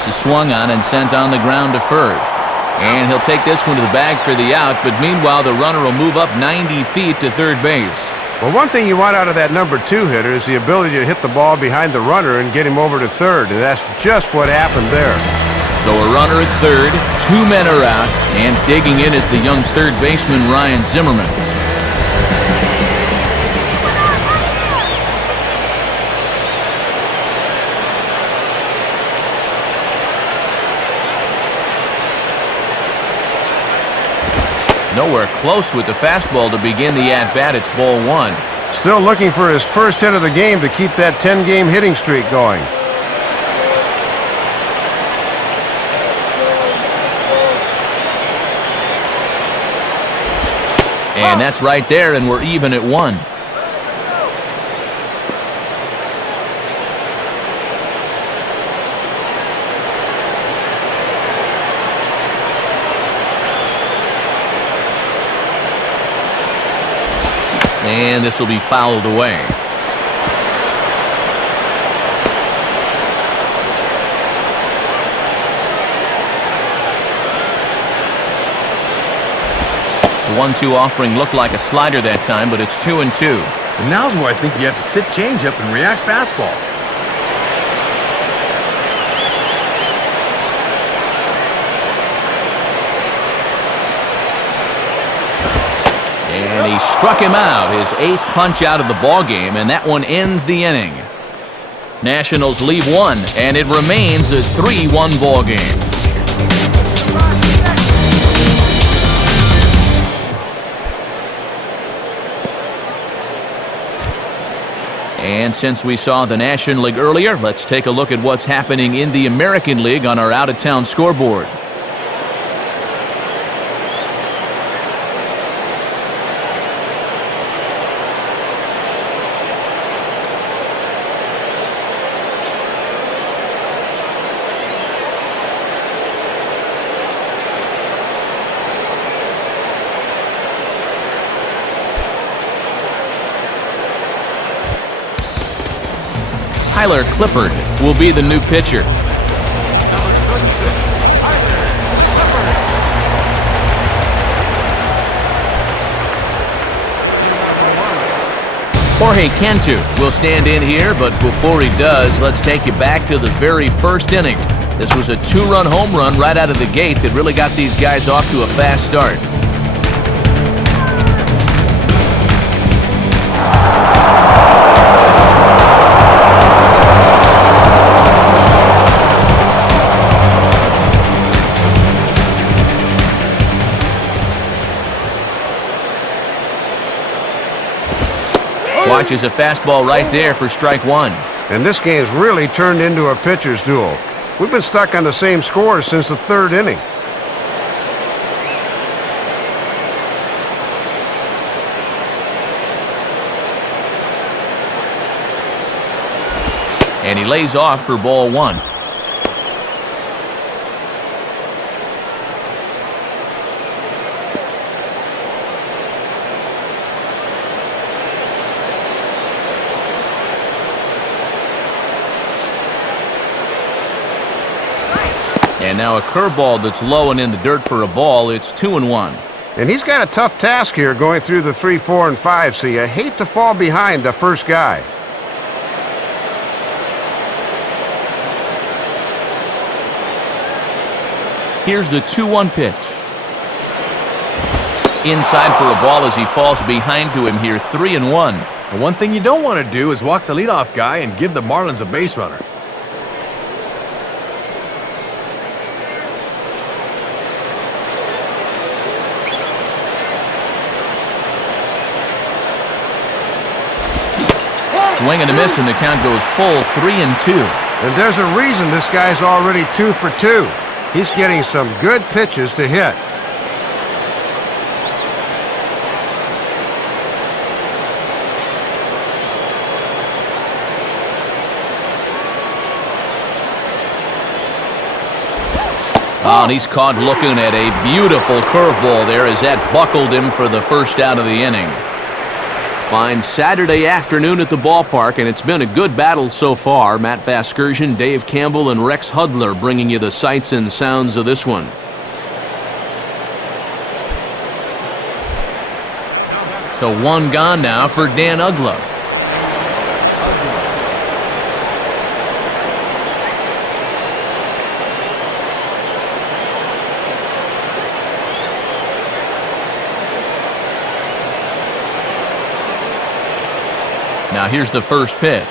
This is swung on and sent on the ground to first. And he'll take this one to the bag for the out, but meanwhile the runner will move up 90 feet to third base. Well, one thing you want out of that number 2 hitter is the ability to hit the ball behind the runner and get him over to third, and that's just what happened there. So a runner at third, 2 men are out, and digging in is the young third baseman Ryan Zimmerman. Nowhere close with the fastball to begin the at-bat. It's ball 1. Still looking for his first hit of the game to keep that 10-game hitting streak going. And that's right there, and we're even at 1. And this will be fouled away. The 1-2 offering looked like a slider that time, but it's 2-2. And now's where I think you have to sit changeup and react fastball. And he struck him out, his 8th punch out of the ball game, and that one ends the inning. Nationals lead 1, and it remains a 3-1 ball game. And since we saw the National League earlier, let's take a look at what's happening in the American League on our out-of-town scoreboard. Tyler Clippard will be the new pitcher. Jorge Cantu will stand in here, but before he does, let's take you back to the very first inning. This was a 2-run home run right out of the gate that really got these guys off to a fast start. Watches a fastball right there for strike 1. And this game's really turned into a pitcher's duel. We've been stuck on the same scores since the 3rd inning. And he lays off for ball 1. And now a curveball that's low and in the dirt for a ball. It's 2-1. And he's got a tough task here going through the 3, 4, and 5, so you hate to fall behind the first guy. Here's the 2-1 pitch. Inside for a ball as he falls behind to him here, 3-1. And one thing you don't want to do is walk the leadoff guy and give the Marlins a base runner. Swing and a miss, and the count goes full 3-2. And there's a reason this guy's already 2 for 2. He's getting some good pitches to hit. Oh, and he's caught looking at a beautiful curveball there as that buckled him for the first out of the inning. fine Saturday afternoon at the ballpark, and it's been a good battle so far. Matt Vasgersian, Dave Campbell, and Rex Hudler bringing you the sights and sounds of this one. So one gone now for Dan Uggla. Now here's the first pitch.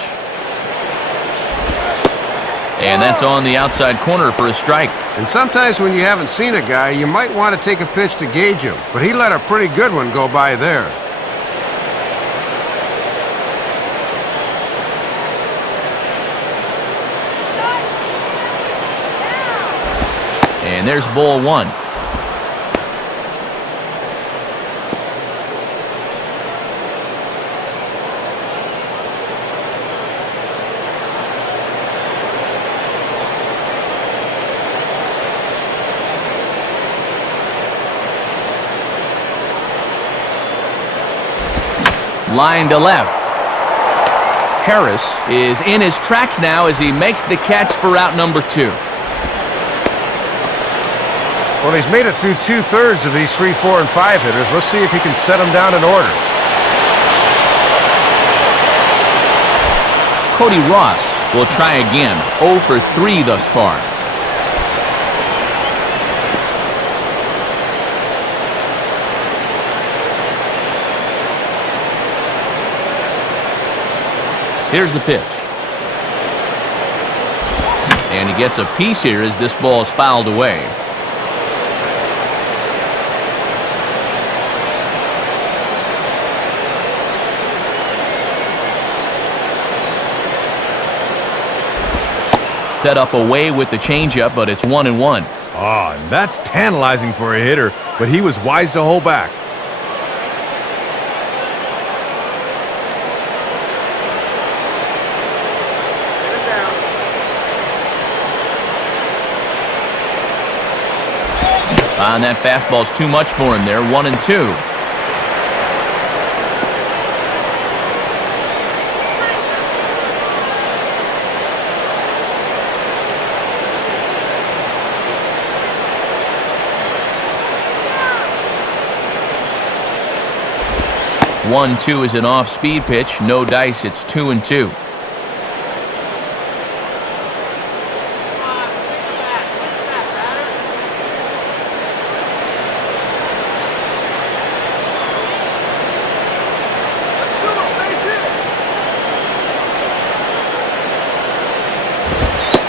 And that's on the outside corner for a strike. And sometimes when you haven't seen a guy, you might want to take a pitch to gauge him. But he let a pretty good one go by there. And there's ball one. Line to left. Harris is in his tracks now as he makes the catch for out number 2. Well, he's made it through 2/3 of these 3, 4, and 5 hitters. Let's see if he can set them down in order. Cody Ross will try again. 0 for 3 thus far. Here's the pitch. And he gets a piece here as this ball is fouled away. Set up away with the changeup, but it's 1-1. Ah, and that's tantalizing for a hitter, but he was wise to hold back. And that fastball's too much for him there. 1-2. One-two is an off-speed pitch. No dice. It's 2-2.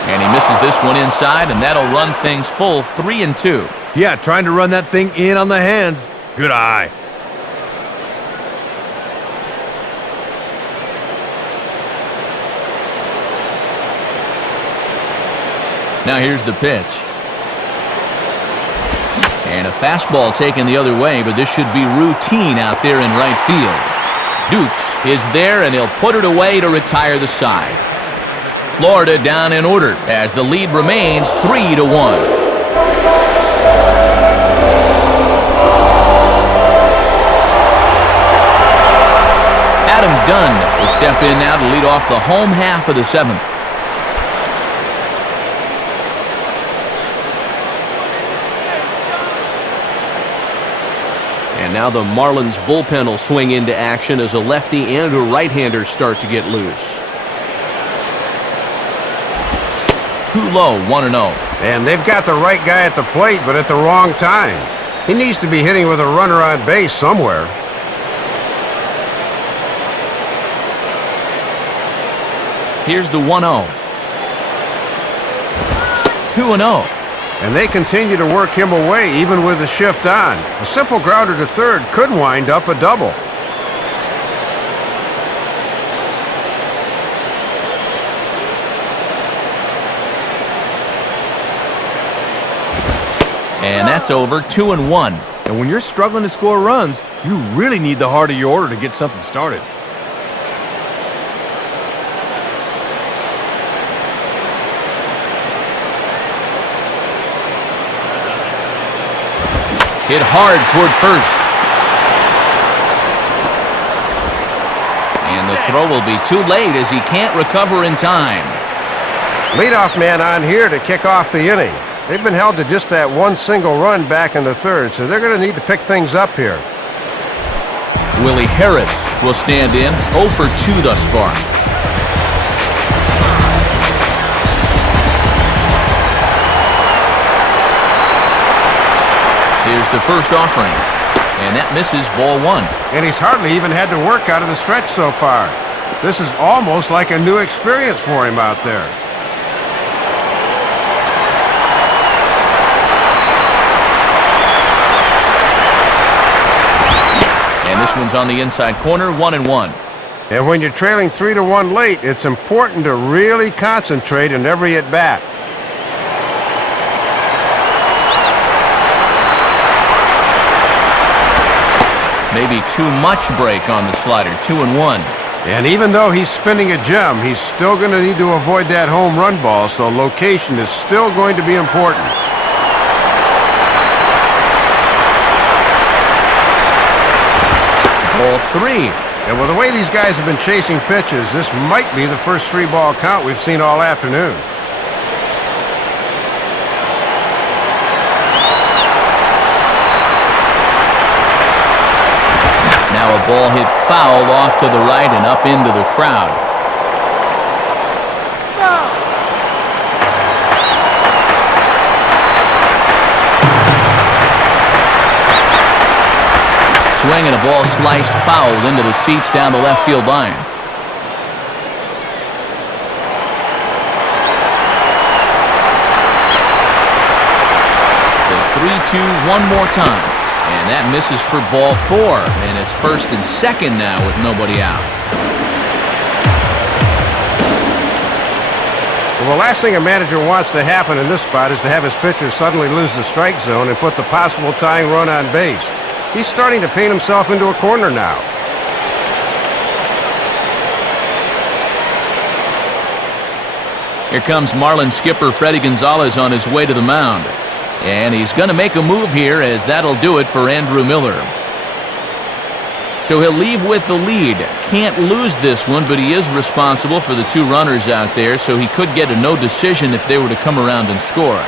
And he misses this one inside, and that'll run things full. 3-2. Yeah, trying to run that thing in on the hands. Good eye. Now here's the pitch. And a fastball taken the other way, but this should be routine out there in right field. Dukes is there, and he'll put it away to retire the side. Florida down in order as the lead remains 3-1. Adam Dunn will step in now to lead off the home half of the 7th. And now the Marlins bullpen will swing into action as a lefty and a right-hander start to get loose. Too low, 1-0. And they've got the right guy at the plate, but at the wrong time. He needs to be hitting with a runner on base somewhere. Here's the 1-0. 2-0. And they continue to work him away even with the shift on. A simple grounder to third could wind up a double. And that's over. 2-1. And when you're struggling to score runs, you really need the heart of your order to get something started. Hit hard toward first. throw will be too late as he can't recover in time. Leadoff man on here to kick off the inning. They've been held to just that one single run back in the third, so they're going to need to pick things up here. Willie Harris will stand in, 0 for 2 thus far. Here's the first offering, and that misses, ball 1. And he's hardly even had to work out of the stretch so far. This is almost like a new experience for him out there. And this one's on the inside corner, 1-1. And when you're trailing 3-1 late, it's important to really concentrate in every at-bat. Maybe too much break on the slider, 2-1. And even though he's spinning a gem, he's still going to need to avoid that home run ball, so location is still going to be important. Ball 3. And with the way these guys have been chasing pitches, this might be the first 3-ball count we've seen all afternoon. Now a ball hit foul off to the right and up into the crowd. Swing and a ball sliced foul into the seats down the left field line. The 3-2 one more time. And that misses for ball 4, and it's first and second now with nobody out. Well, the last thing a manager wants to happen in this spot is to have his pitcher suddenly lose the strike zone and put the possible tying run on base. He's starting to paint himself into a corner now. Here comes Marlins skipper Freddie Gonzalez on his way to the mound. And he's going to make a move here, as that'll do it for Andrew Miller. So he'll leave with the lead. Can't lose this one, but he is responsible for the 2 runners out there, so he could get a no decision if they were to come around and score.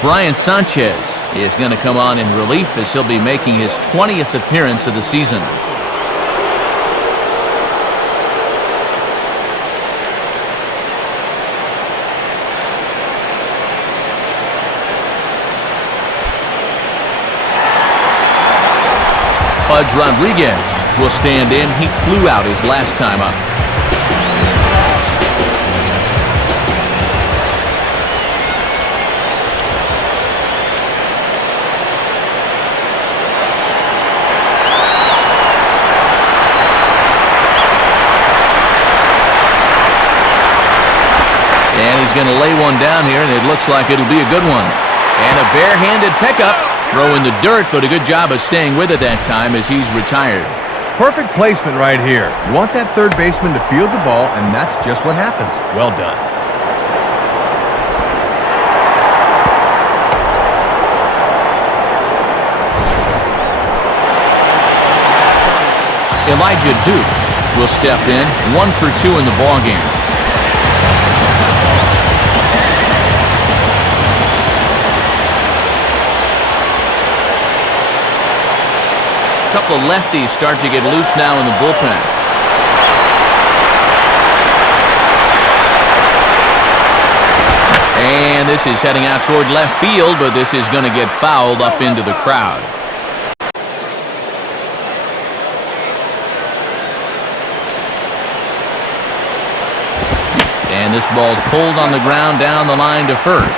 Brian Sanchez is going to come on in relief as he'll be making his 20th appearance of the season. Pudge Rodriguez will stand in. He flew out his last time up. And he's going to lay one down here, and it looks like it'll be a good one. And a barehanded pickup. Throw in the dirt, but a good job of staying with it that time as he's retired. Perfect placement right here. You want that third baseman to field the ball, and that's just what happens. Well done. Elijah Dukes will step in, 1 for 2 in the ballgame. A couple of lefties start to get loose now in the bullpen. And this is heading out toward left field, but this is going to get fouled up into the crowd. And this ball's pulled on the ground down the line to first.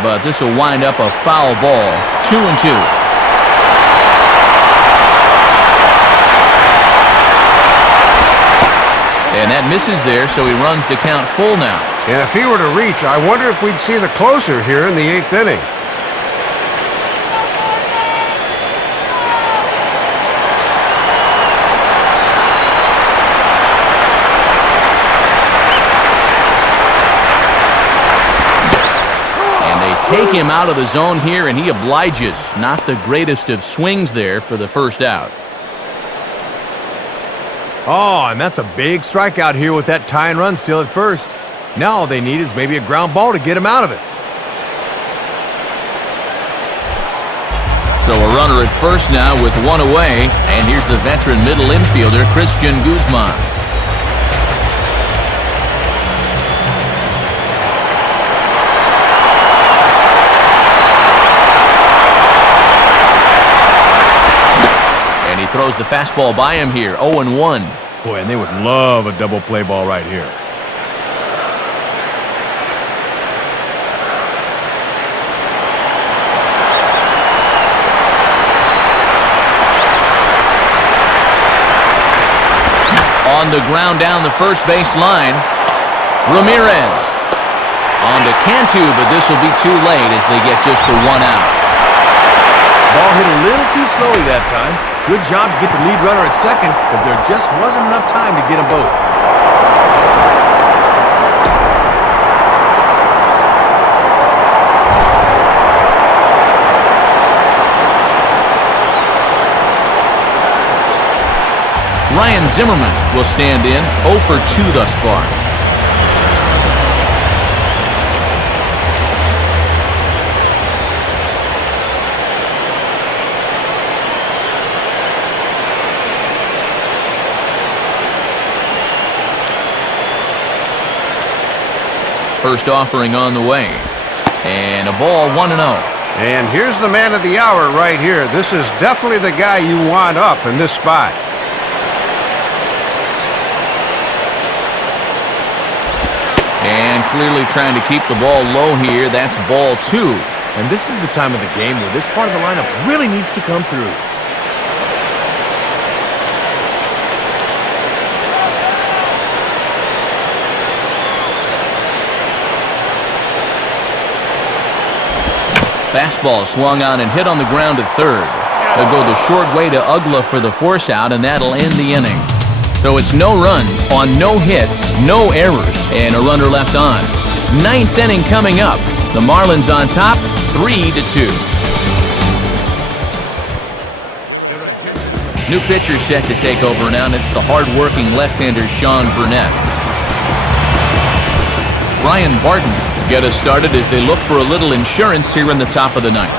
But this will wind up a foul ball, 2-2. And that misses there, so he runs the count full now. And if he were to reach, I wonder if we'd see the closer here in the 8th inning. And they take him out of the zone here, and he obliges. Not the greatest of swings there for the first out. Oh, and that's a big strikeout here with that tying run still at first. Now all they need is maybe a ground ball to get him out of it. So a runner at first now with one away, and here's the veteran middle infielder, Christian Guzman. And he throws the fastball by him here, 0-1. Boy, and they would love a double play ball right here. On the ground down the first base line, Ramirez. On to Cantu, but this will be too late as they get just the one out. Ball hit a little too slowly that time. Good job to get the lead runner at second, but there just wasn't enough time to get them both. Ryan Zimmerman will stand in, 0 for 2 thus far. First offering on the way. And a ball 1-0. And here's the man of the hour right here. This is definitely the guy you want up in this spot. And clearly trying to keep the ball low here. That's ball 2. And this is the time of the game where this part of the lineup really needs to come through. Fastball swung on and hit on the ground at third. They'll go the short way to Uggla for the force out, and that'll end the inning. So it's no runs on no hits, no errors, and a runner left on. Ninth inning coming up. The Marlins on top, 3-2. New pitcher set to take over now, and it's the hard-working left-hander Sean Burnett. Brian Barton will get us started as they look for a little insurance here in the top of the ninth.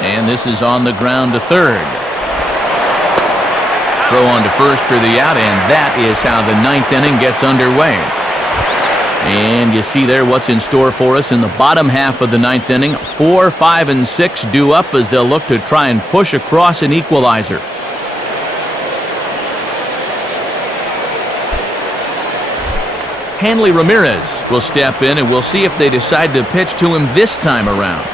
And this is on the ground to third. Throw on to first for the out, and that is how the ninth inning gets underway. And you see there what's in store for us in the bottom half of the ninth inning. 4, 5, and 6 due up as they'll look to try and push across an equalizer. Hanley Ramirez will step in, and we'll see if they decide to pitch to him this time around.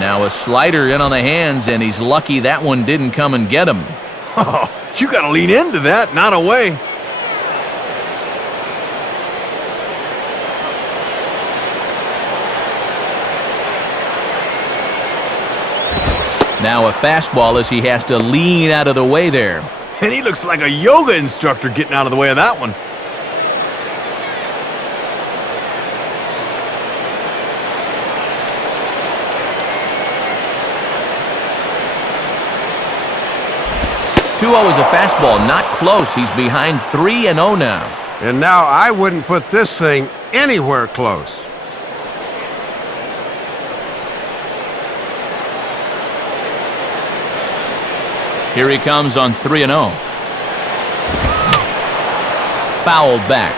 Now a slider in on the hands, and he's lucky that one didn't come and get him. Oh, you got to lean into that, not away. Now a fastball as he has to lean out of the way there. And he looks like a yoga instructor getting out of the way of that one. Is a fastball, not close. He's behind 3-0 now. And now I wouldn't put this thing anywhere close. Here he comes on 3-0. Fouled back.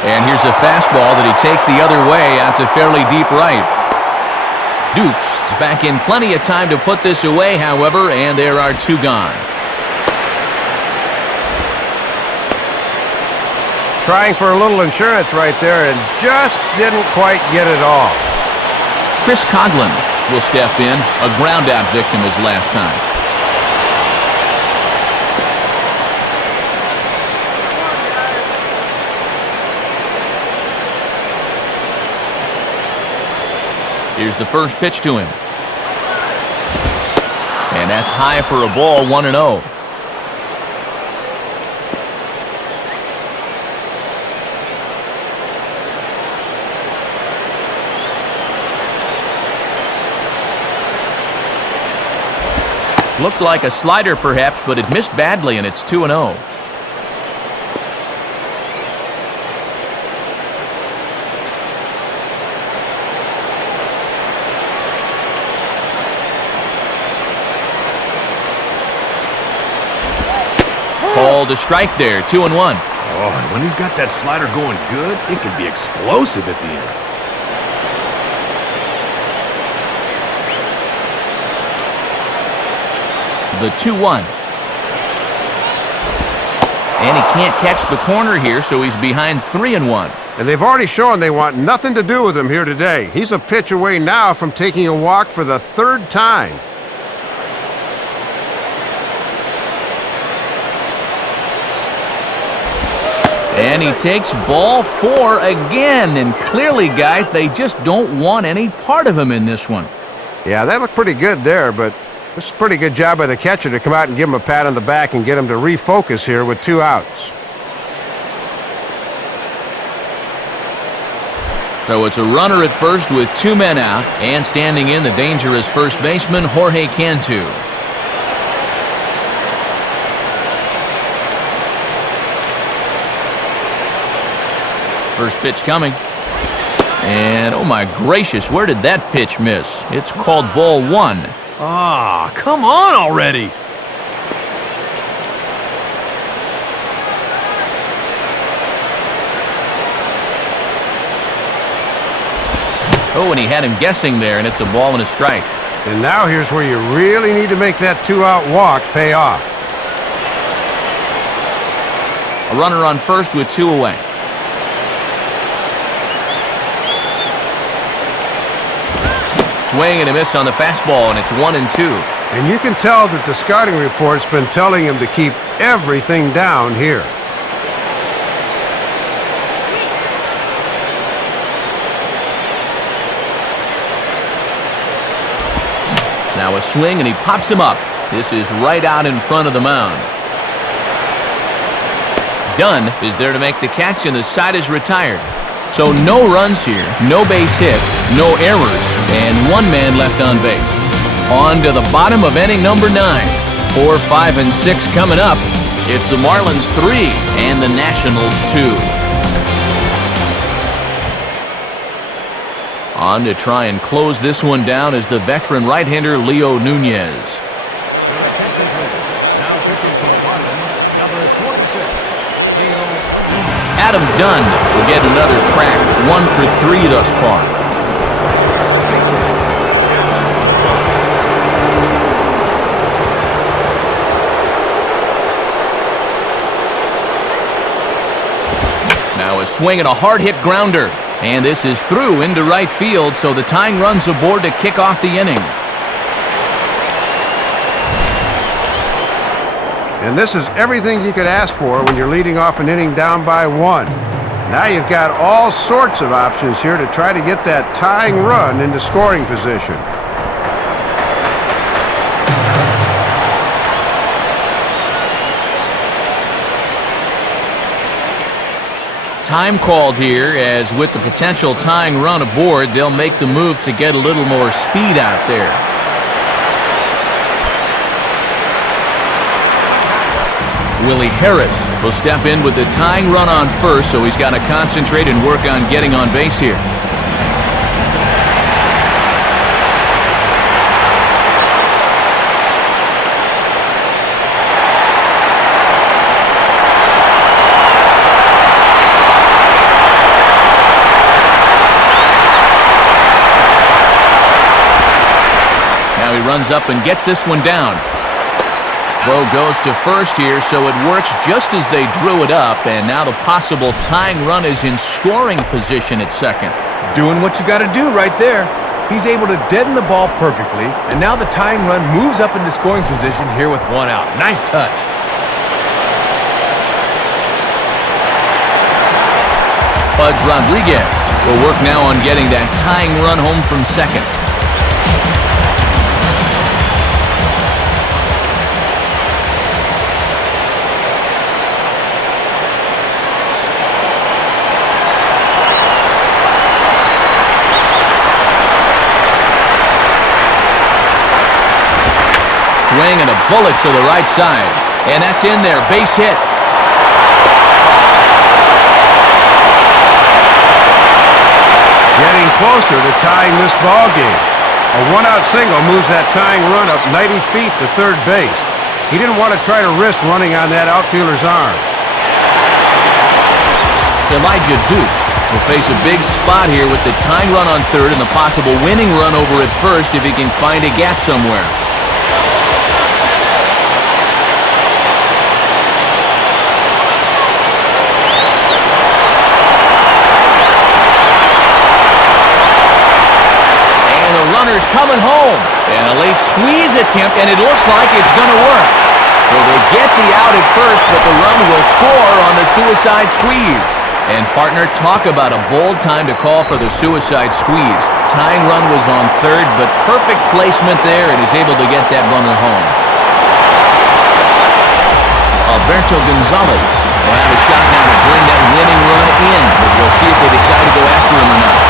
And here's a fastball that he takes the other way out to fairly deep right. Dukes is back in plenty of time to put this away, however, and there are 2 gone. Trying for a little insurance right there and just didn't quite get it off. Chris Coughlin will step in. A ground-out victim his last time. Here's the first pitch to him. And that's high for a ball, 1-0. Looked like a slider perhaps, but it missed badly, and it's 2-0. Called a strike there, 2-1. Oh, and when he's got that slider going good, it can be explosive at the end. The 2-1. And he can't catch the corner here, so he's behind 3-1. And they've already shown they want nothing to do with him here today. He's a pitch away now from taking a walk for the third time. And he takes ball 4 again. And clearly, guys, they just don't want any part of him in this one. Yeah, that looked pretty good there, but this is a pretty good job by the catcher to come out and give him a pat on the back and get him to refocus here with 2 outs. So it's a runner at first with 2 men out, and standing in the dangerous first baseman, Jorge Cantu. First pitch coming. And oh my gracious, where did that pitch miss? It's called ball 1. Ah, come on already! Oh, and he had him guessing there, and it's a ball and a strike. And now here's where you really need to make that 2-out walk pay off. A runner on first with 2 away. Swing and a miss on the fastball, and it's 1-2. And you can tell that the scouting report's been telling him to keep everything down here. Now a swing, and he pops him up. This is right out in front of the mound. Dunn is there to make the catch, and the side is retired. So no runs here, no base hits, no errors, and 1 man left on base. On to the bottom of inning number 9. 4, 5, and 6 coming up. It's the Marlins 3 and the Nationals 2. On to try and close this one down is the veteran right-hander Leo Nunez. Now pitching for the Marlins, number 46, Leo. Adam Dunn will get another crack, 1 for 3 thus far. Now a swing and a hard-hit grounder. And this is through into right field, so the tying run's aboard to kick off the inning. And this is everything you could ask for when you're leading off an inning down by 1. Now you've got all sorts of options here to try to get that tying run into scoring position. Time called here, as with the potential tying run aboard, they'll make the move to get a little more speed out there. Willie Harris will step in with the tying run on first, so he's got to concentrate and work on getting on base here. Now he runs up and gets this one down. Throw goes to first here, so it works just as they drew it up, and now the possible tying run is in scoring position at second. Doing what you got to do right there. He's able to deaden the ball perfectly, and now the tying run moves up into scoring position here with one out. Nice touch. Pudge Rodriguez will work now on getting that tying run home from second. Swing and a bullet to the right side. And that's in there. Base hit. Getting closer to tying this ball game. A one-out single moves that tying run up 90 feet to third base. He didn't want to try to risk running on that outfielder's arm. Elijah Dukes will face a big spot here with the tying run on third and the possible winning run over at first if he can find a gap somewhere. Runner's coming home. And a late squeeze attempt, and it looks like it's going to work. So they get the out at first, but the run will score on the suicide squeeze. And partner, talk about a bold time to call for the suicide squeeze. Tying run was on third, but perfect placement there, and he's able to get that runner home. Alberto Gonzalez will have a shot now to bring that winning run in, but we'll see if they decide to go after him or not.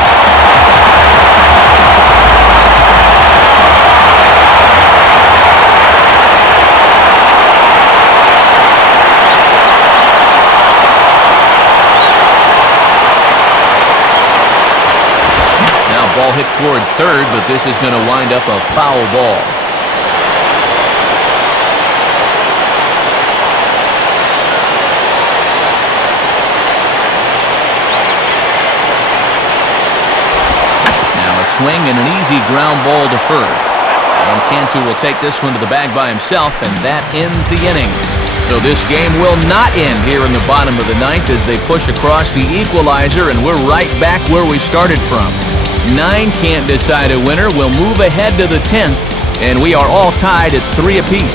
Ball hit toward third, but this is going to wind up a foul ball. Now a swing and an easy ground ball to first. And Cantu will take this one to the bag by himself, and that ends the inning. So this game will not end here in the bottom of the ninth as they push across the equalizer, and we're right back where we started from. 9 can't decide a winner. We'll move ahead to the 10th, and we are all tied at 3 apiece.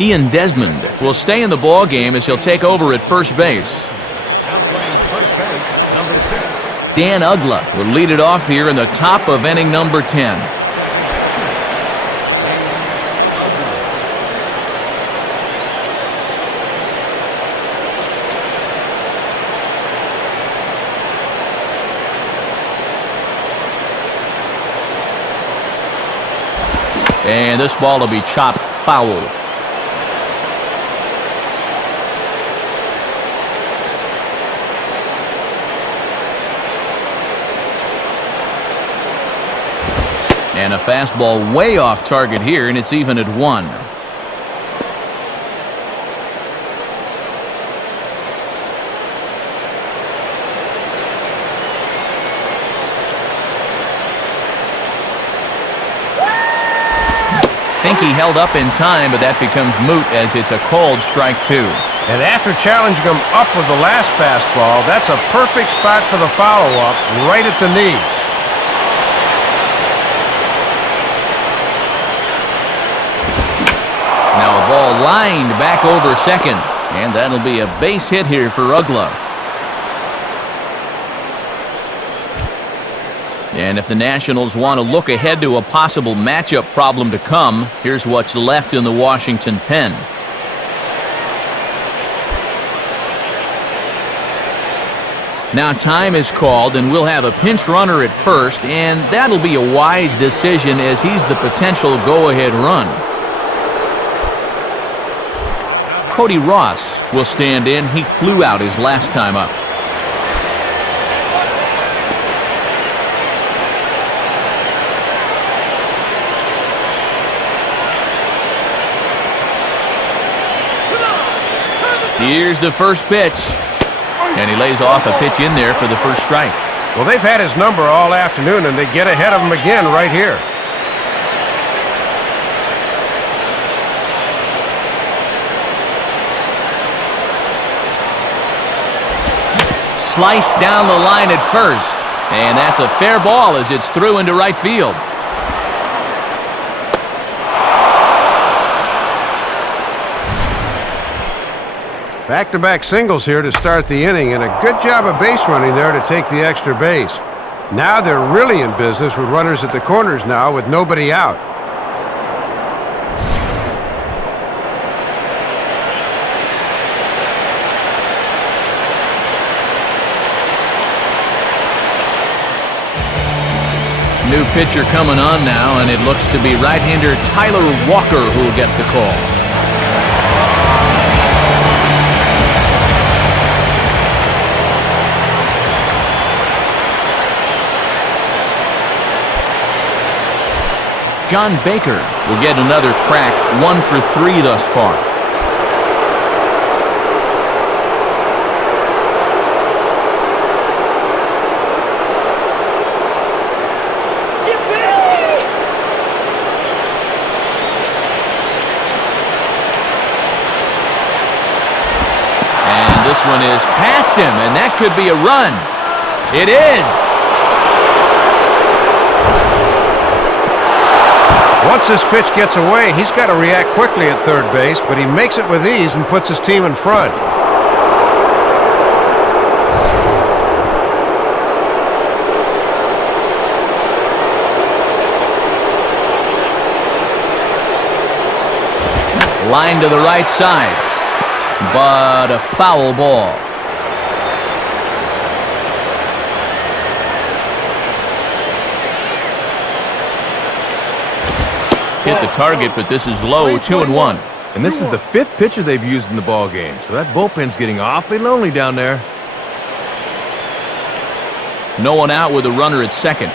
Ian Desmond will stay in the ball game as he'll take over at first base. Now playing first base, number 6. Dan Uggla will lead it off here in the top of inning number 10. And this ball will be chopped foul. And a fastball way off target here, and it's even at 1. Think he held up in time, but that becomes moot as it's a called strike 2. And after challenging him up with the last fastball, that's a perfect spot for the follow-up, right at the knees. Now a ball lined back over second, and that'll be a base hit here for Uggla. And if the Nationals want to look ahead to a possible matchup problem to come, here's what's left in the Washington pen. Now time is called, and we'll have a pinch runner at first, and that'll be a wise decision as he's the potential go-ahead run. Cody Ross will stand in. He flew out his last time up. Here's the first pitch, and he lays off a pitch in there for the first strike. Well, they've had his number all afternoon, and they get ahead of him again right here. Sliced down the line at first, And that's a fair ball as it's through into right field. Back-to-back singles here to start the inning, and a good job of base running there to take the extra base. Now they're really in business with runners at the corners now with nobody out. New pitcher coming on now, and it looks to be right-hander Tyler Walker who will get the call. John Baker will get another crack, 1 for 3 thus far. And this one is past him, and that could be a run. It is. Once this pitch gets away, he's got to react quickly at third base, but he makes it with ease and puts his team in front. Line to the right side, but a foul ball. Hit the target, but this is low, 2-1. And this is the 5th pitcher they've used in the ball game, so that bullpen's getting awfully lonely down there. No one out with a runner at second.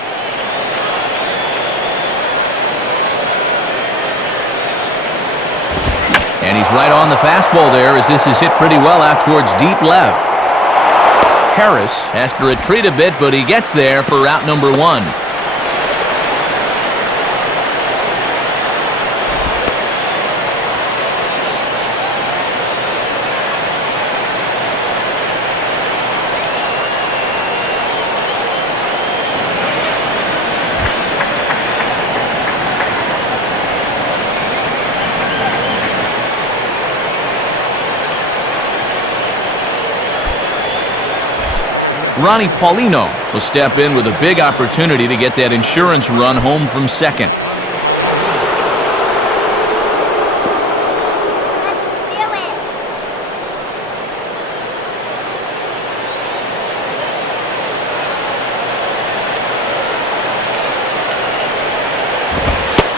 And he's right on the fastball there as this is hit pretty well out towards deep left. Harris has to retreat a bit, but he gets there for out number 1. Ronnie Paulino will step in with a big opportunity to get that insurance run home from second.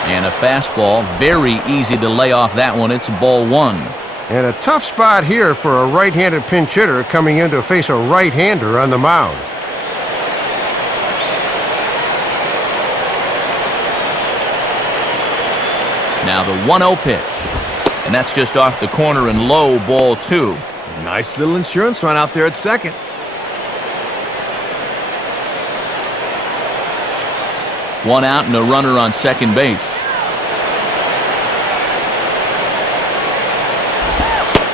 And a fastball, very easy to lay off that one. It's ball 1. And a tough spot here for a right-handed pinch hitter coming in to face a right-hander on the mound. Now the 1-0 pitch. And that's just off the corner and low, ball 2. Nice little insurance run out there at second. One out and a runner on second base.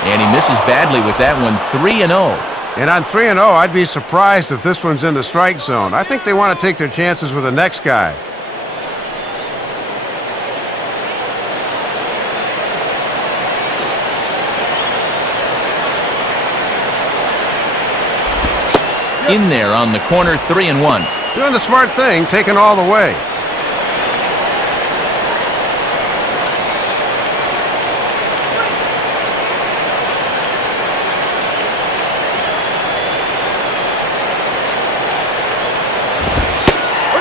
And he misses badly with that one, 3-0. And on 3-0, I'd be surprised if this one's in the strike zone. I think they want to take their chances with the next guy. In there on the corner, 3-1. Doing the smart thing, taking all the way.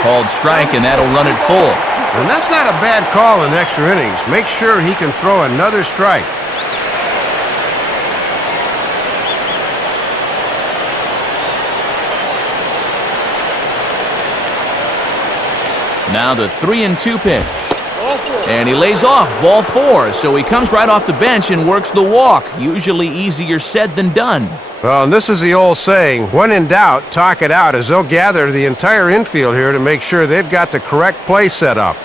Called strike, and that'll run it full. And that's not a bad call in extra innings. Make sure he can throw another strike. Now the 3-2 pitch. And he lays off, ball 4. So he comes right off the bench and works the walk. Usually easier said than done. Well, and this is the old saying, when in doubt, talk it out, as they'll gather the entire infield here to make sure they've got the correct play set up.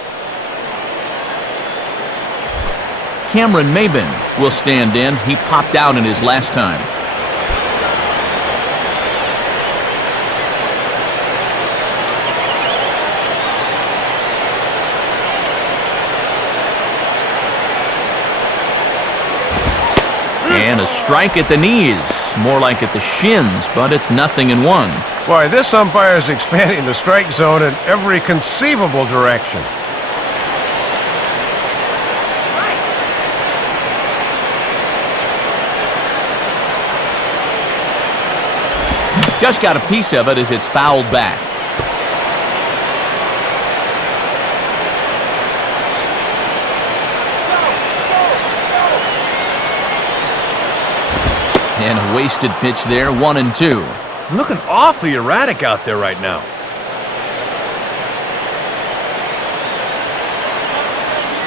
Cameron Maben will stand in. He popped out in his last time. And a strike at the knees. More like at the shins, but it's 0-1. Boy, this umpire is expanding the strike zone in every conceivable direction. Just got a piece of it as it's fouled back. And a wasted pitch there, 1-2. Looking awfully erratic out there right now.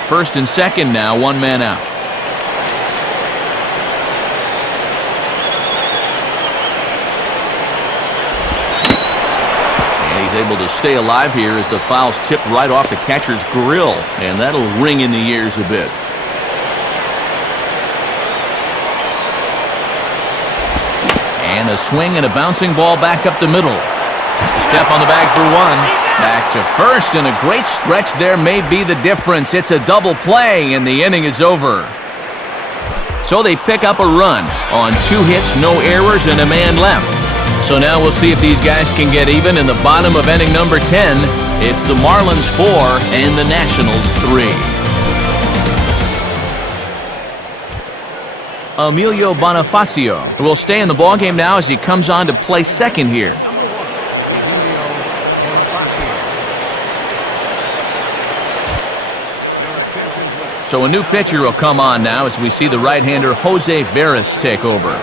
First and second now, one man out. Able to stay alive here as the foul's tipped right off the catcher's grill, and that'll ring in the ears a bit. And a swing and a bouncing ball back up the middle. Step on the bag for one. Back to first, and a great stretch there may be the difference. It's a double play, and the inning is over. So they pick up a run on 2 hits, no errors, and a man left. So now we'll see if these guys can get even in the bottom of inning number 10. It's the Marlins 4 and the Nationals 3. Emilio Bonifacio will stay in the ballgame now as he comes on to play second here. Number 1, Emilio Bonifacio. Your attention, please. So a new pitcher will come on now as we see the right-hander Jose Veras take over.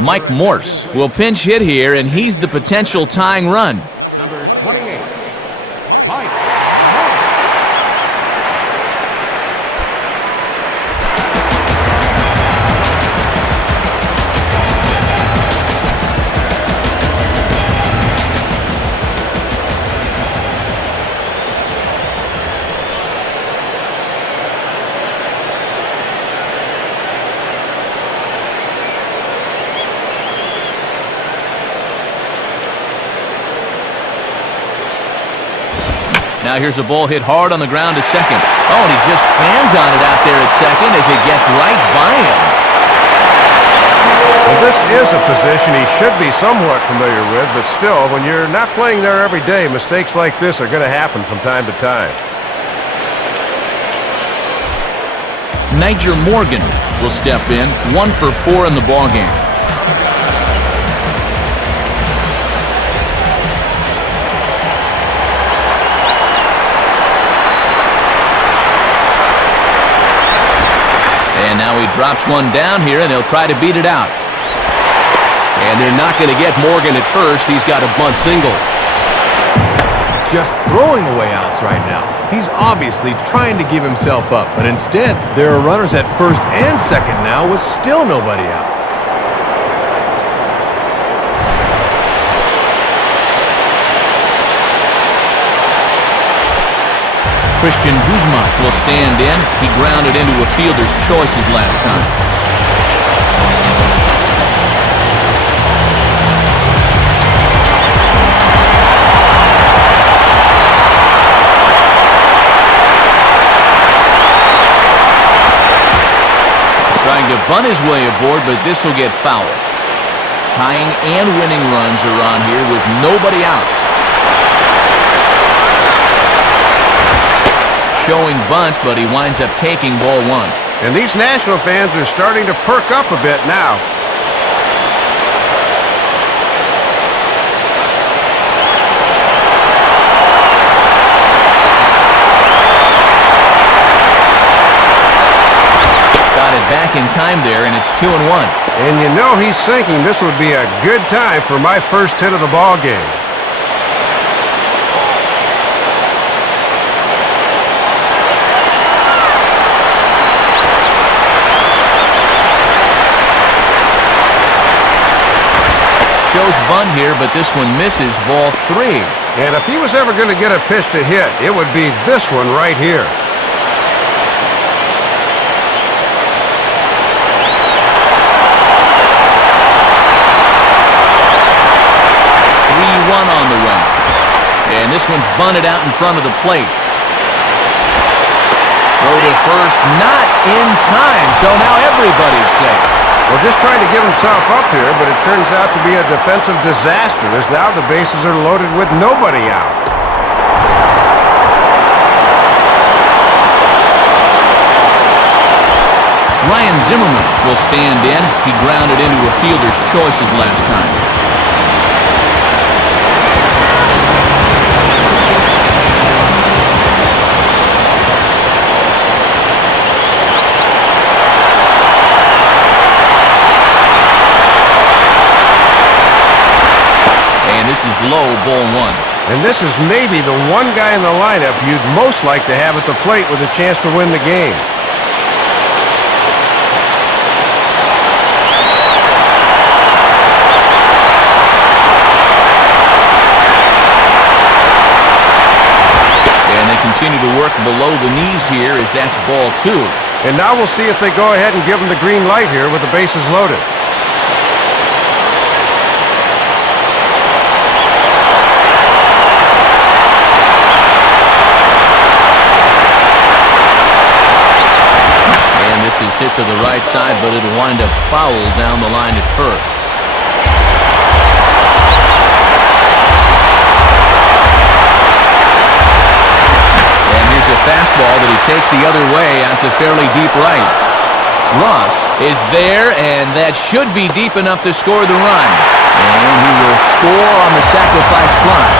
Mike Morse will pinch hit here, and he's the potential tying run. Number 28, Mike. Now here's a ball hit hard on the ground to second. Oh, and he just fans on it out there at second as it gets right by him. Well, this is a position he should be somewhat familiar with, but still, when you're not playing there every day, mistakes like this are going to happen from time to time. Niger Morgan will step in, 1 for 4 in the ballgame. And now he drops one down here, and he'll try to beat it out. And they're not going to get Morgan at first. He's got a bunt single. Just throwing away outs right now. He's obviously trying to give himself up, but instead, there are runners at first and second now with still nobody out. Christian Guzman will stand in. He grounded into a fielder's choices last time. Trying to bunt his way aboard, but this will get fouled. Tying and winning runs are on here with nobody out. Showing bunt, but he winds up taking ball 1. And these National fans are starting to perk up a bit now. Got it back in time there, and it's 2-1. And you know he's thinking this would be a good time for my first hit of the ball game. Shows bunt here, but this one misses, ball 3. And if he was ever going to get a pitch to hit, it would be this one right here. On the run. And this this one's bunted out in front of the plate. Throw to first, not in time, so now everybody's safe. Well, just trying to give himself up here, but it turns out to be a defensive disaster as now the bases are loaded with nobody out. Ryan Zimmerman will stand in. He grounded into a fielder's choices last time. And this is low, ball one. And this is maybe the one guy in the lineup you'd most like to have at the plate with a chance to win the game. Continue to work below the knees here as that's ball two. And now we'll see if they go ahead and give him the green light here with the bases loaded. And this is hit to the right side, but it'll wind up foul down the line at first. A fastball that he takes the other way out to fairly deep right. Ross is there, and that should be deep enough to score the run. And he will score on the sacrifice fly.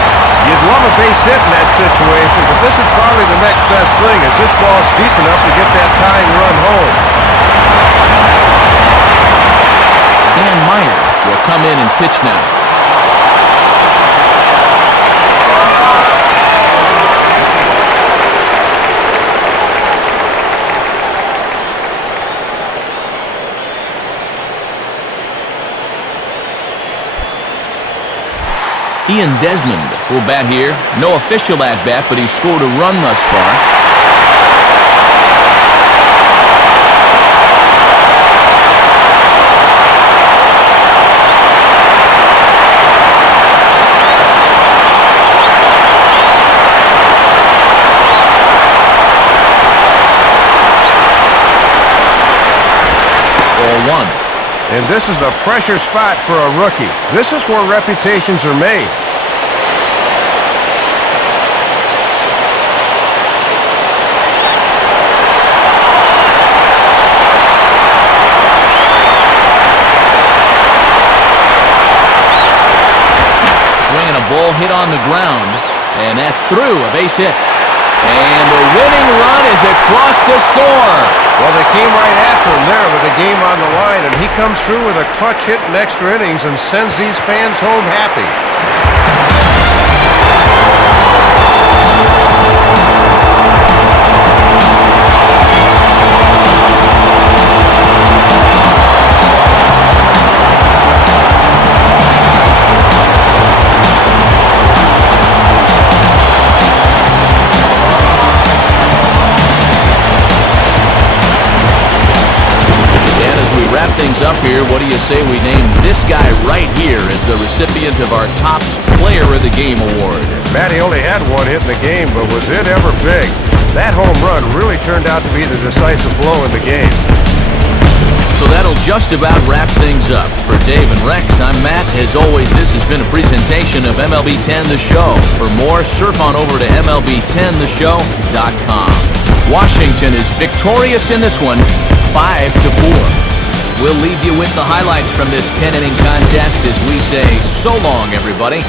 You'd love a base hit in that situation, but this is probably the next best thing as this ball's deep enough to get that tying run home. Dan Meyer will come in and pitch now. Ian Desmond will bat here. No official at-bat, but he's scored a run thus far. Ball one. And this is a pressure spot for a rookie. This is where reputations are made. Swinging a ball hit on the ground, and that's through, a base hit. And the winning run is across to score. Well, they came right after him there with the game on the line, and he comes through with a clutch hit in extra innings and sends these fans home happy. Things up here, what do you say we name this guy right here as the recipient of our Topps Player of the Game award? Matt, he only had one hit in the game, but was it ever big? That home run really turned out to be the decisive blow in the game. So that'll just about wrap things up. For Dave and Rex, I'm Matt. As always, this has been a presentation of MLB 10 The Show. For more, surf on over to MLB10theshow.com. Washington is victorious in this one, 5-4. We'll leave you with the highlights from this 10-inning contest as we say so long, everybody.